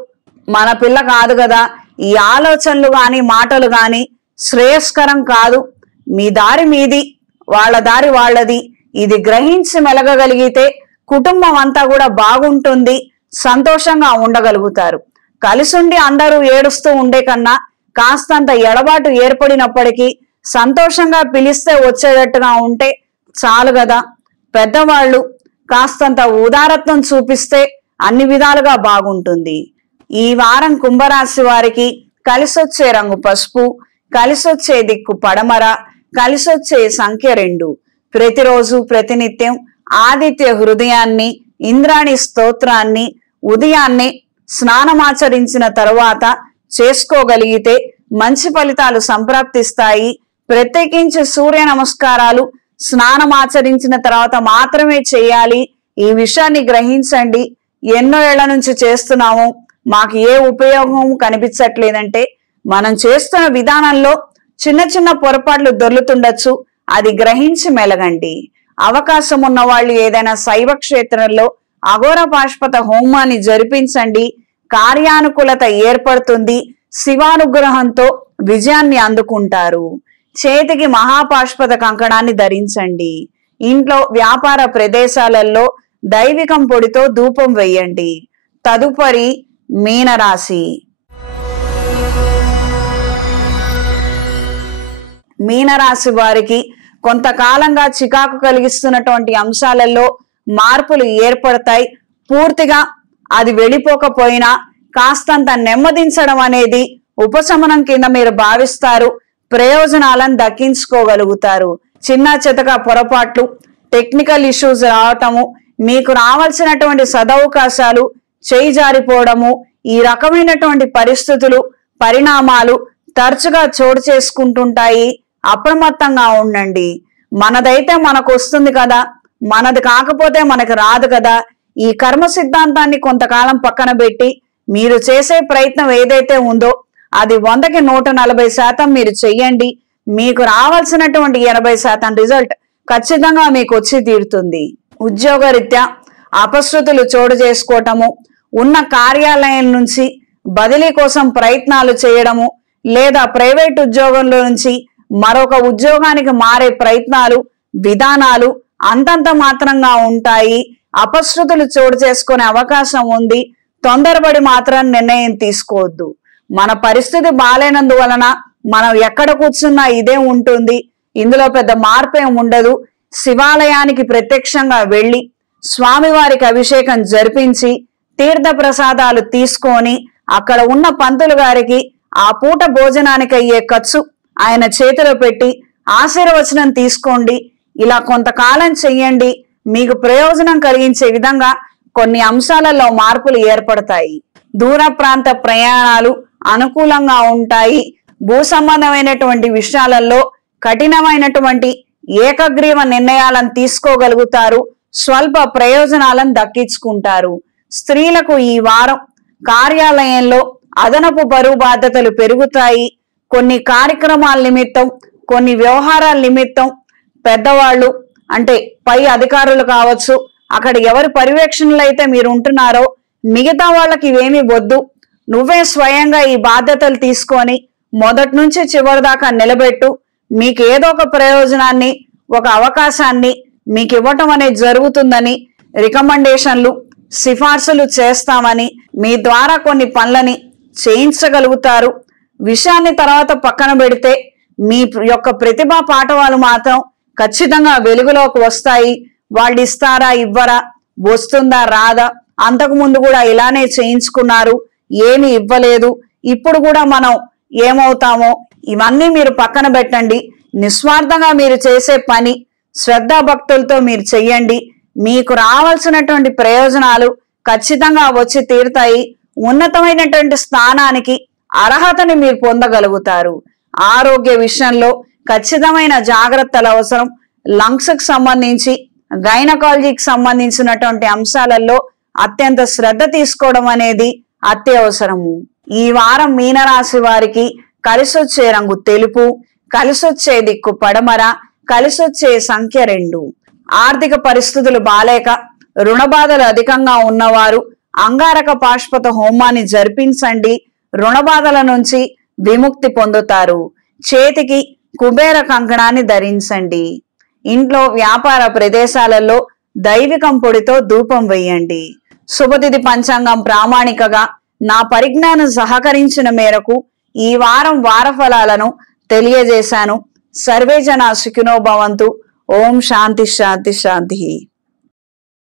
మన పిల్ల కాదు కదా. ఈ ఆలోచనలు గాని, మాటలు గాని శ్రేయస్కరం కాదు. మీ దారి మీది, వాళ్ళ దారి వాళ్ళది. ఇది గ్రహించి మెలగగలిగితే కుటుంబం అంతా కూడా బాగుంటుంది. సంతోషంగా ఉండగలుగుతారు. కలిసుండి అందరూ ఏడుస్తూ ఉండే కన్నా కాస్తంత ఎడబాటు ఏర్పడినప్పటికీ సంతోషంగా పిలిస్తే వచ్చేటట్టుగా ఉంటే చాలు కదా. పెద్దవాళ్ళు కాస్తంత ఉదారత్వం చూపిస్తే అన్ని విధాలుగా బాగుంటుంది. ఈ వారం కుంభరాశి వారికి కలిసొచ్చే రంగు పసుపు, కలిసొచ్చే దిక్కు పడమర, కలిసొచ్చే సంఖ్య 2. ప్రతిరోజు ప్రతినిత్యం ఆదిత్య హృదయాన్ని ఇంద్రాణి స్తోత్రాన్ని ఉదయాన్నే స్నానమాచరించిన తరువాత చేసుకోగలిగితే మంచి ఫలితాలు సంప్రాప్తిస్తాయి. ప్రత్యేకించి సూర్య నమస్కారాలు స్నానమాచరించిన తర్వాత మాత్రమే చేయాలి. ఈ విషయాన్ని గ్రహించండి. ఎన్నో ఏళ్ల నుంచి చేస్తున్నాము, మాకు ఏ ఉపయోగం కనిపించట్లేదంటే మనం చేస్తున్న విధానంలో చిన్న చిన్న పొరపాట్లు దొర్లుతుండొచ్చు. అది గ్రహించి మెలగండి. అవకాశం ఉన్న వాళ్ళు ఏదైనా శైవ క్షేత్రంలో అఘోర పాశుపత హోమాన్ని జరిపించండి. కార్యానుకూలత ఏర్పడుతుంది. శివానుగ్రహంతో విజయాన్ని అందుకుంటారు. చేతికి మహాపాశుపత కంకణాన్ని ధరించండి. ఇంట్లో వ్యాపార ప్రదేశాలలో దైవికం పొడితో ధూపం వేయండి. తదుపరి మీనరాశి. మీనరాశి వారికి కొంతకాలంగా చికాకు కలిగిస్తున్నటువంటి అంశాలలో మార్పులు ఏర్పడతాయి. పూర్తిగా అది వెళ్ళిపోకపోయినా కాస్తంత నెమ్మదించడం అనేది ఉపశమనం కింద మీరు భావిస్తారు. ప్రయోజనాలను దక్కించుకోగలుగుతారు. చిన్న చితక పొరపాట్లు, టెక్నికల్ ఇష్యూస్ రావటము, మీకు రావాల్సినటువంటి సదవకాశాలు చేయి జారిపోవడము, ఈ రకమైనటువంటి పరిస్థితులు, పరిణామాలు తరచుగా చోటు చేసుకుంటుంటాయి. అప్రమత్తంగా ఉండండి. మనదైతే మనకు వస్తుంది కదా, మనది కాకపోతే మనకు రాదు కదా. ఈ కర్మ సిద్ధాంతాన్ని కొంతకాలం పక్కన పెట్టి మీరు చేసే ప్రయత్నం ఏదైతే ఉందో అది 100కి 140% మీరు చెయ్యండి. మీకు రావాల్సినటువంటి 80% రిజల్ట్ ఖచ్చితంగా మీకు వచ్చి తీరుతుంది. ఉద్యోగరీత్యా అపశృతులు చోటు చేసుకోవటము, ఉన్న కార్యాలయం నుంచి బదిలీ కోసం ప్రయత్నాలు చేయడము, లేదా ప్రైవేట్ ఉద్యోగంలో నుంచి మరొక ఉద్యోగానికి మారే ప్రయత్నాలు, విధానాలు అంతంత మాత్రంగా ఉంటాయి. అపశృతులు చోటు చేసుకునే అవకాశం ఉంది. తొందరపడి మాత్రం నిర్ణయం తీసుకోవద్దు. మన పరిస్థితి బాలేనందువలన మనం ఎక్కడ కూర్చున్నా ఇదే ఉంటుంది. ఇందులో పెద్ద మార్పేం ఉండదు. శివాలయానికి ప్రత్యక్షంగా వెళ్ళి స్వామివారికి అభిషేకం జరిపించి తీర్థ ప్రసాదాలు తీసుకొని అక్కడ ఉన్న పంతులు గారికి ఆ పూట భోజనానికి అయ్యే ఖర్చు ఆయన చేతిలో పెట్టి ఆశీర్వచనం తీసుకోండి. ఇలా కొంతకాలం చెయ్యండి. మీకు ప్రయోజనం కలిగించే విధంగా కొన్ని అంశాలలో మార్పులు ఏర్పడతాయి. దూర ప్రాంత ప్రయాణాలు అనుకూలంగా ఉంటాయి. భూ సంబంధమైనటువంటి విషయాలలో కఠినమైనటువంటి ఏకగ్రీవ నిర్ణయాలను తీసుకోగలుగుతారు. స్వల్ప ప్రయోజనాలను దక్కించుకుంటారు. స్త్రీలకు ఈ వారం కార్యాలయంలో అదనపు బరువు బాధ్యతలు పెరుగుతాయి. కొన్ని కార్యక్రమాల నిమిత్తం, కొన్ని వ్యవహారాల నిమిత్తం పెద్దవాళ్ళు అంటే పై అధికారులు కావచ్చు, అక్కడ ఎవరి పర్యవేక్షణలో అయితే మీరు ఉంటున్నారో మిగతా వాళ్ళకి ఇవేమీ వద్దు, నువ్వే స్వయంగా ఈ బాధ్యతలు తీసుకొని మొదటి నుంచి చివరి దాకా నిలబెట్టు, మీకు ఏదో ఒక ప్రయోజనాన్ని, ఒక అవకాశాన్ని మీకు ఇవ్వటం అనేది జరుగుతుందని రికమెండేషన్లు, సిఫార్సులు చేస్తామని మీ ద్వారా కొన్ని పనులని చేయించగలుగుతారు. విషయాన్ని తర్వాత పక్కన పెడితే మీ యొక్క ప్రతిభా పాఠవాలు మాత్రం ఖచ్చితంగా వెలుగులోకి వస్తాయి. వాళ్ళు ఇస్తారా ఇవ్వరా, వస్తుందా రాదా, అంతకు ముందు కూడా ఇలానే చేయించుకున్నారు, ఏమి ఇవ్వలేదు, ఇప్పుడు కూడా మనం ఏమవుతామో ఇవన్నీ మీరు పక్కన పెట్టండి. నిస్వార్థంగా మీరు చేసే పని శ్రద్ధాభక్తులతో మీరు చెయ్యండి. మీకు రావాల్సినటువంటి ప్రయోజనాలు ఖచ్చితంగా వచ్చి తీరుతాయి. ఉన్నతమైనటువంటి స్థానానికి అర్హతని మీరు పొందగలుగుతారు. ఆరోగ్య విషయంలో ఖచ్చితమైన జాగ్రత్తలు అవసరం. లంగ్స్ కి సంబంధించి, గైనకాలజీకి సంబంధించినటువంటి అంశాలలో అత్యంత శ్రద్ధ తీసుకోవడం అనేది అత్యవసరము. ఈ వారం మీనరాశి వారికి కలిసొచ్చే రంగు తెలుపు, కలిసొచ్చే దిక్కు పడమర, కలిసొచ్చే సంఖ్య 2. ఆర్థిక పరిస్థితులు బాలేక రుణ బాధలు అధికంగా ఉన్నవారు అంగారక పాశుపత హోమాన్ని జరిపించండి. రుణ బాధల నుంచి విముక్తి పొందుతారు. చేతికి కుబేర కంకణాన్ని ధరించండి. ఇంట్లో వ్యాపార ప్రదేశాలలో దైవికం పొడితో ధూపం వేయండి. శుభతిథి పంచాంగం ప్రామాణికగా నా పరిజ్ఞానం సహకరించిన మేరకు ఈ వారం వారఫలాలను తెలియజేశాను. సర్వే జనా సుఖినో భవంతు. ఓం శాంతి శాంతి శాంతి.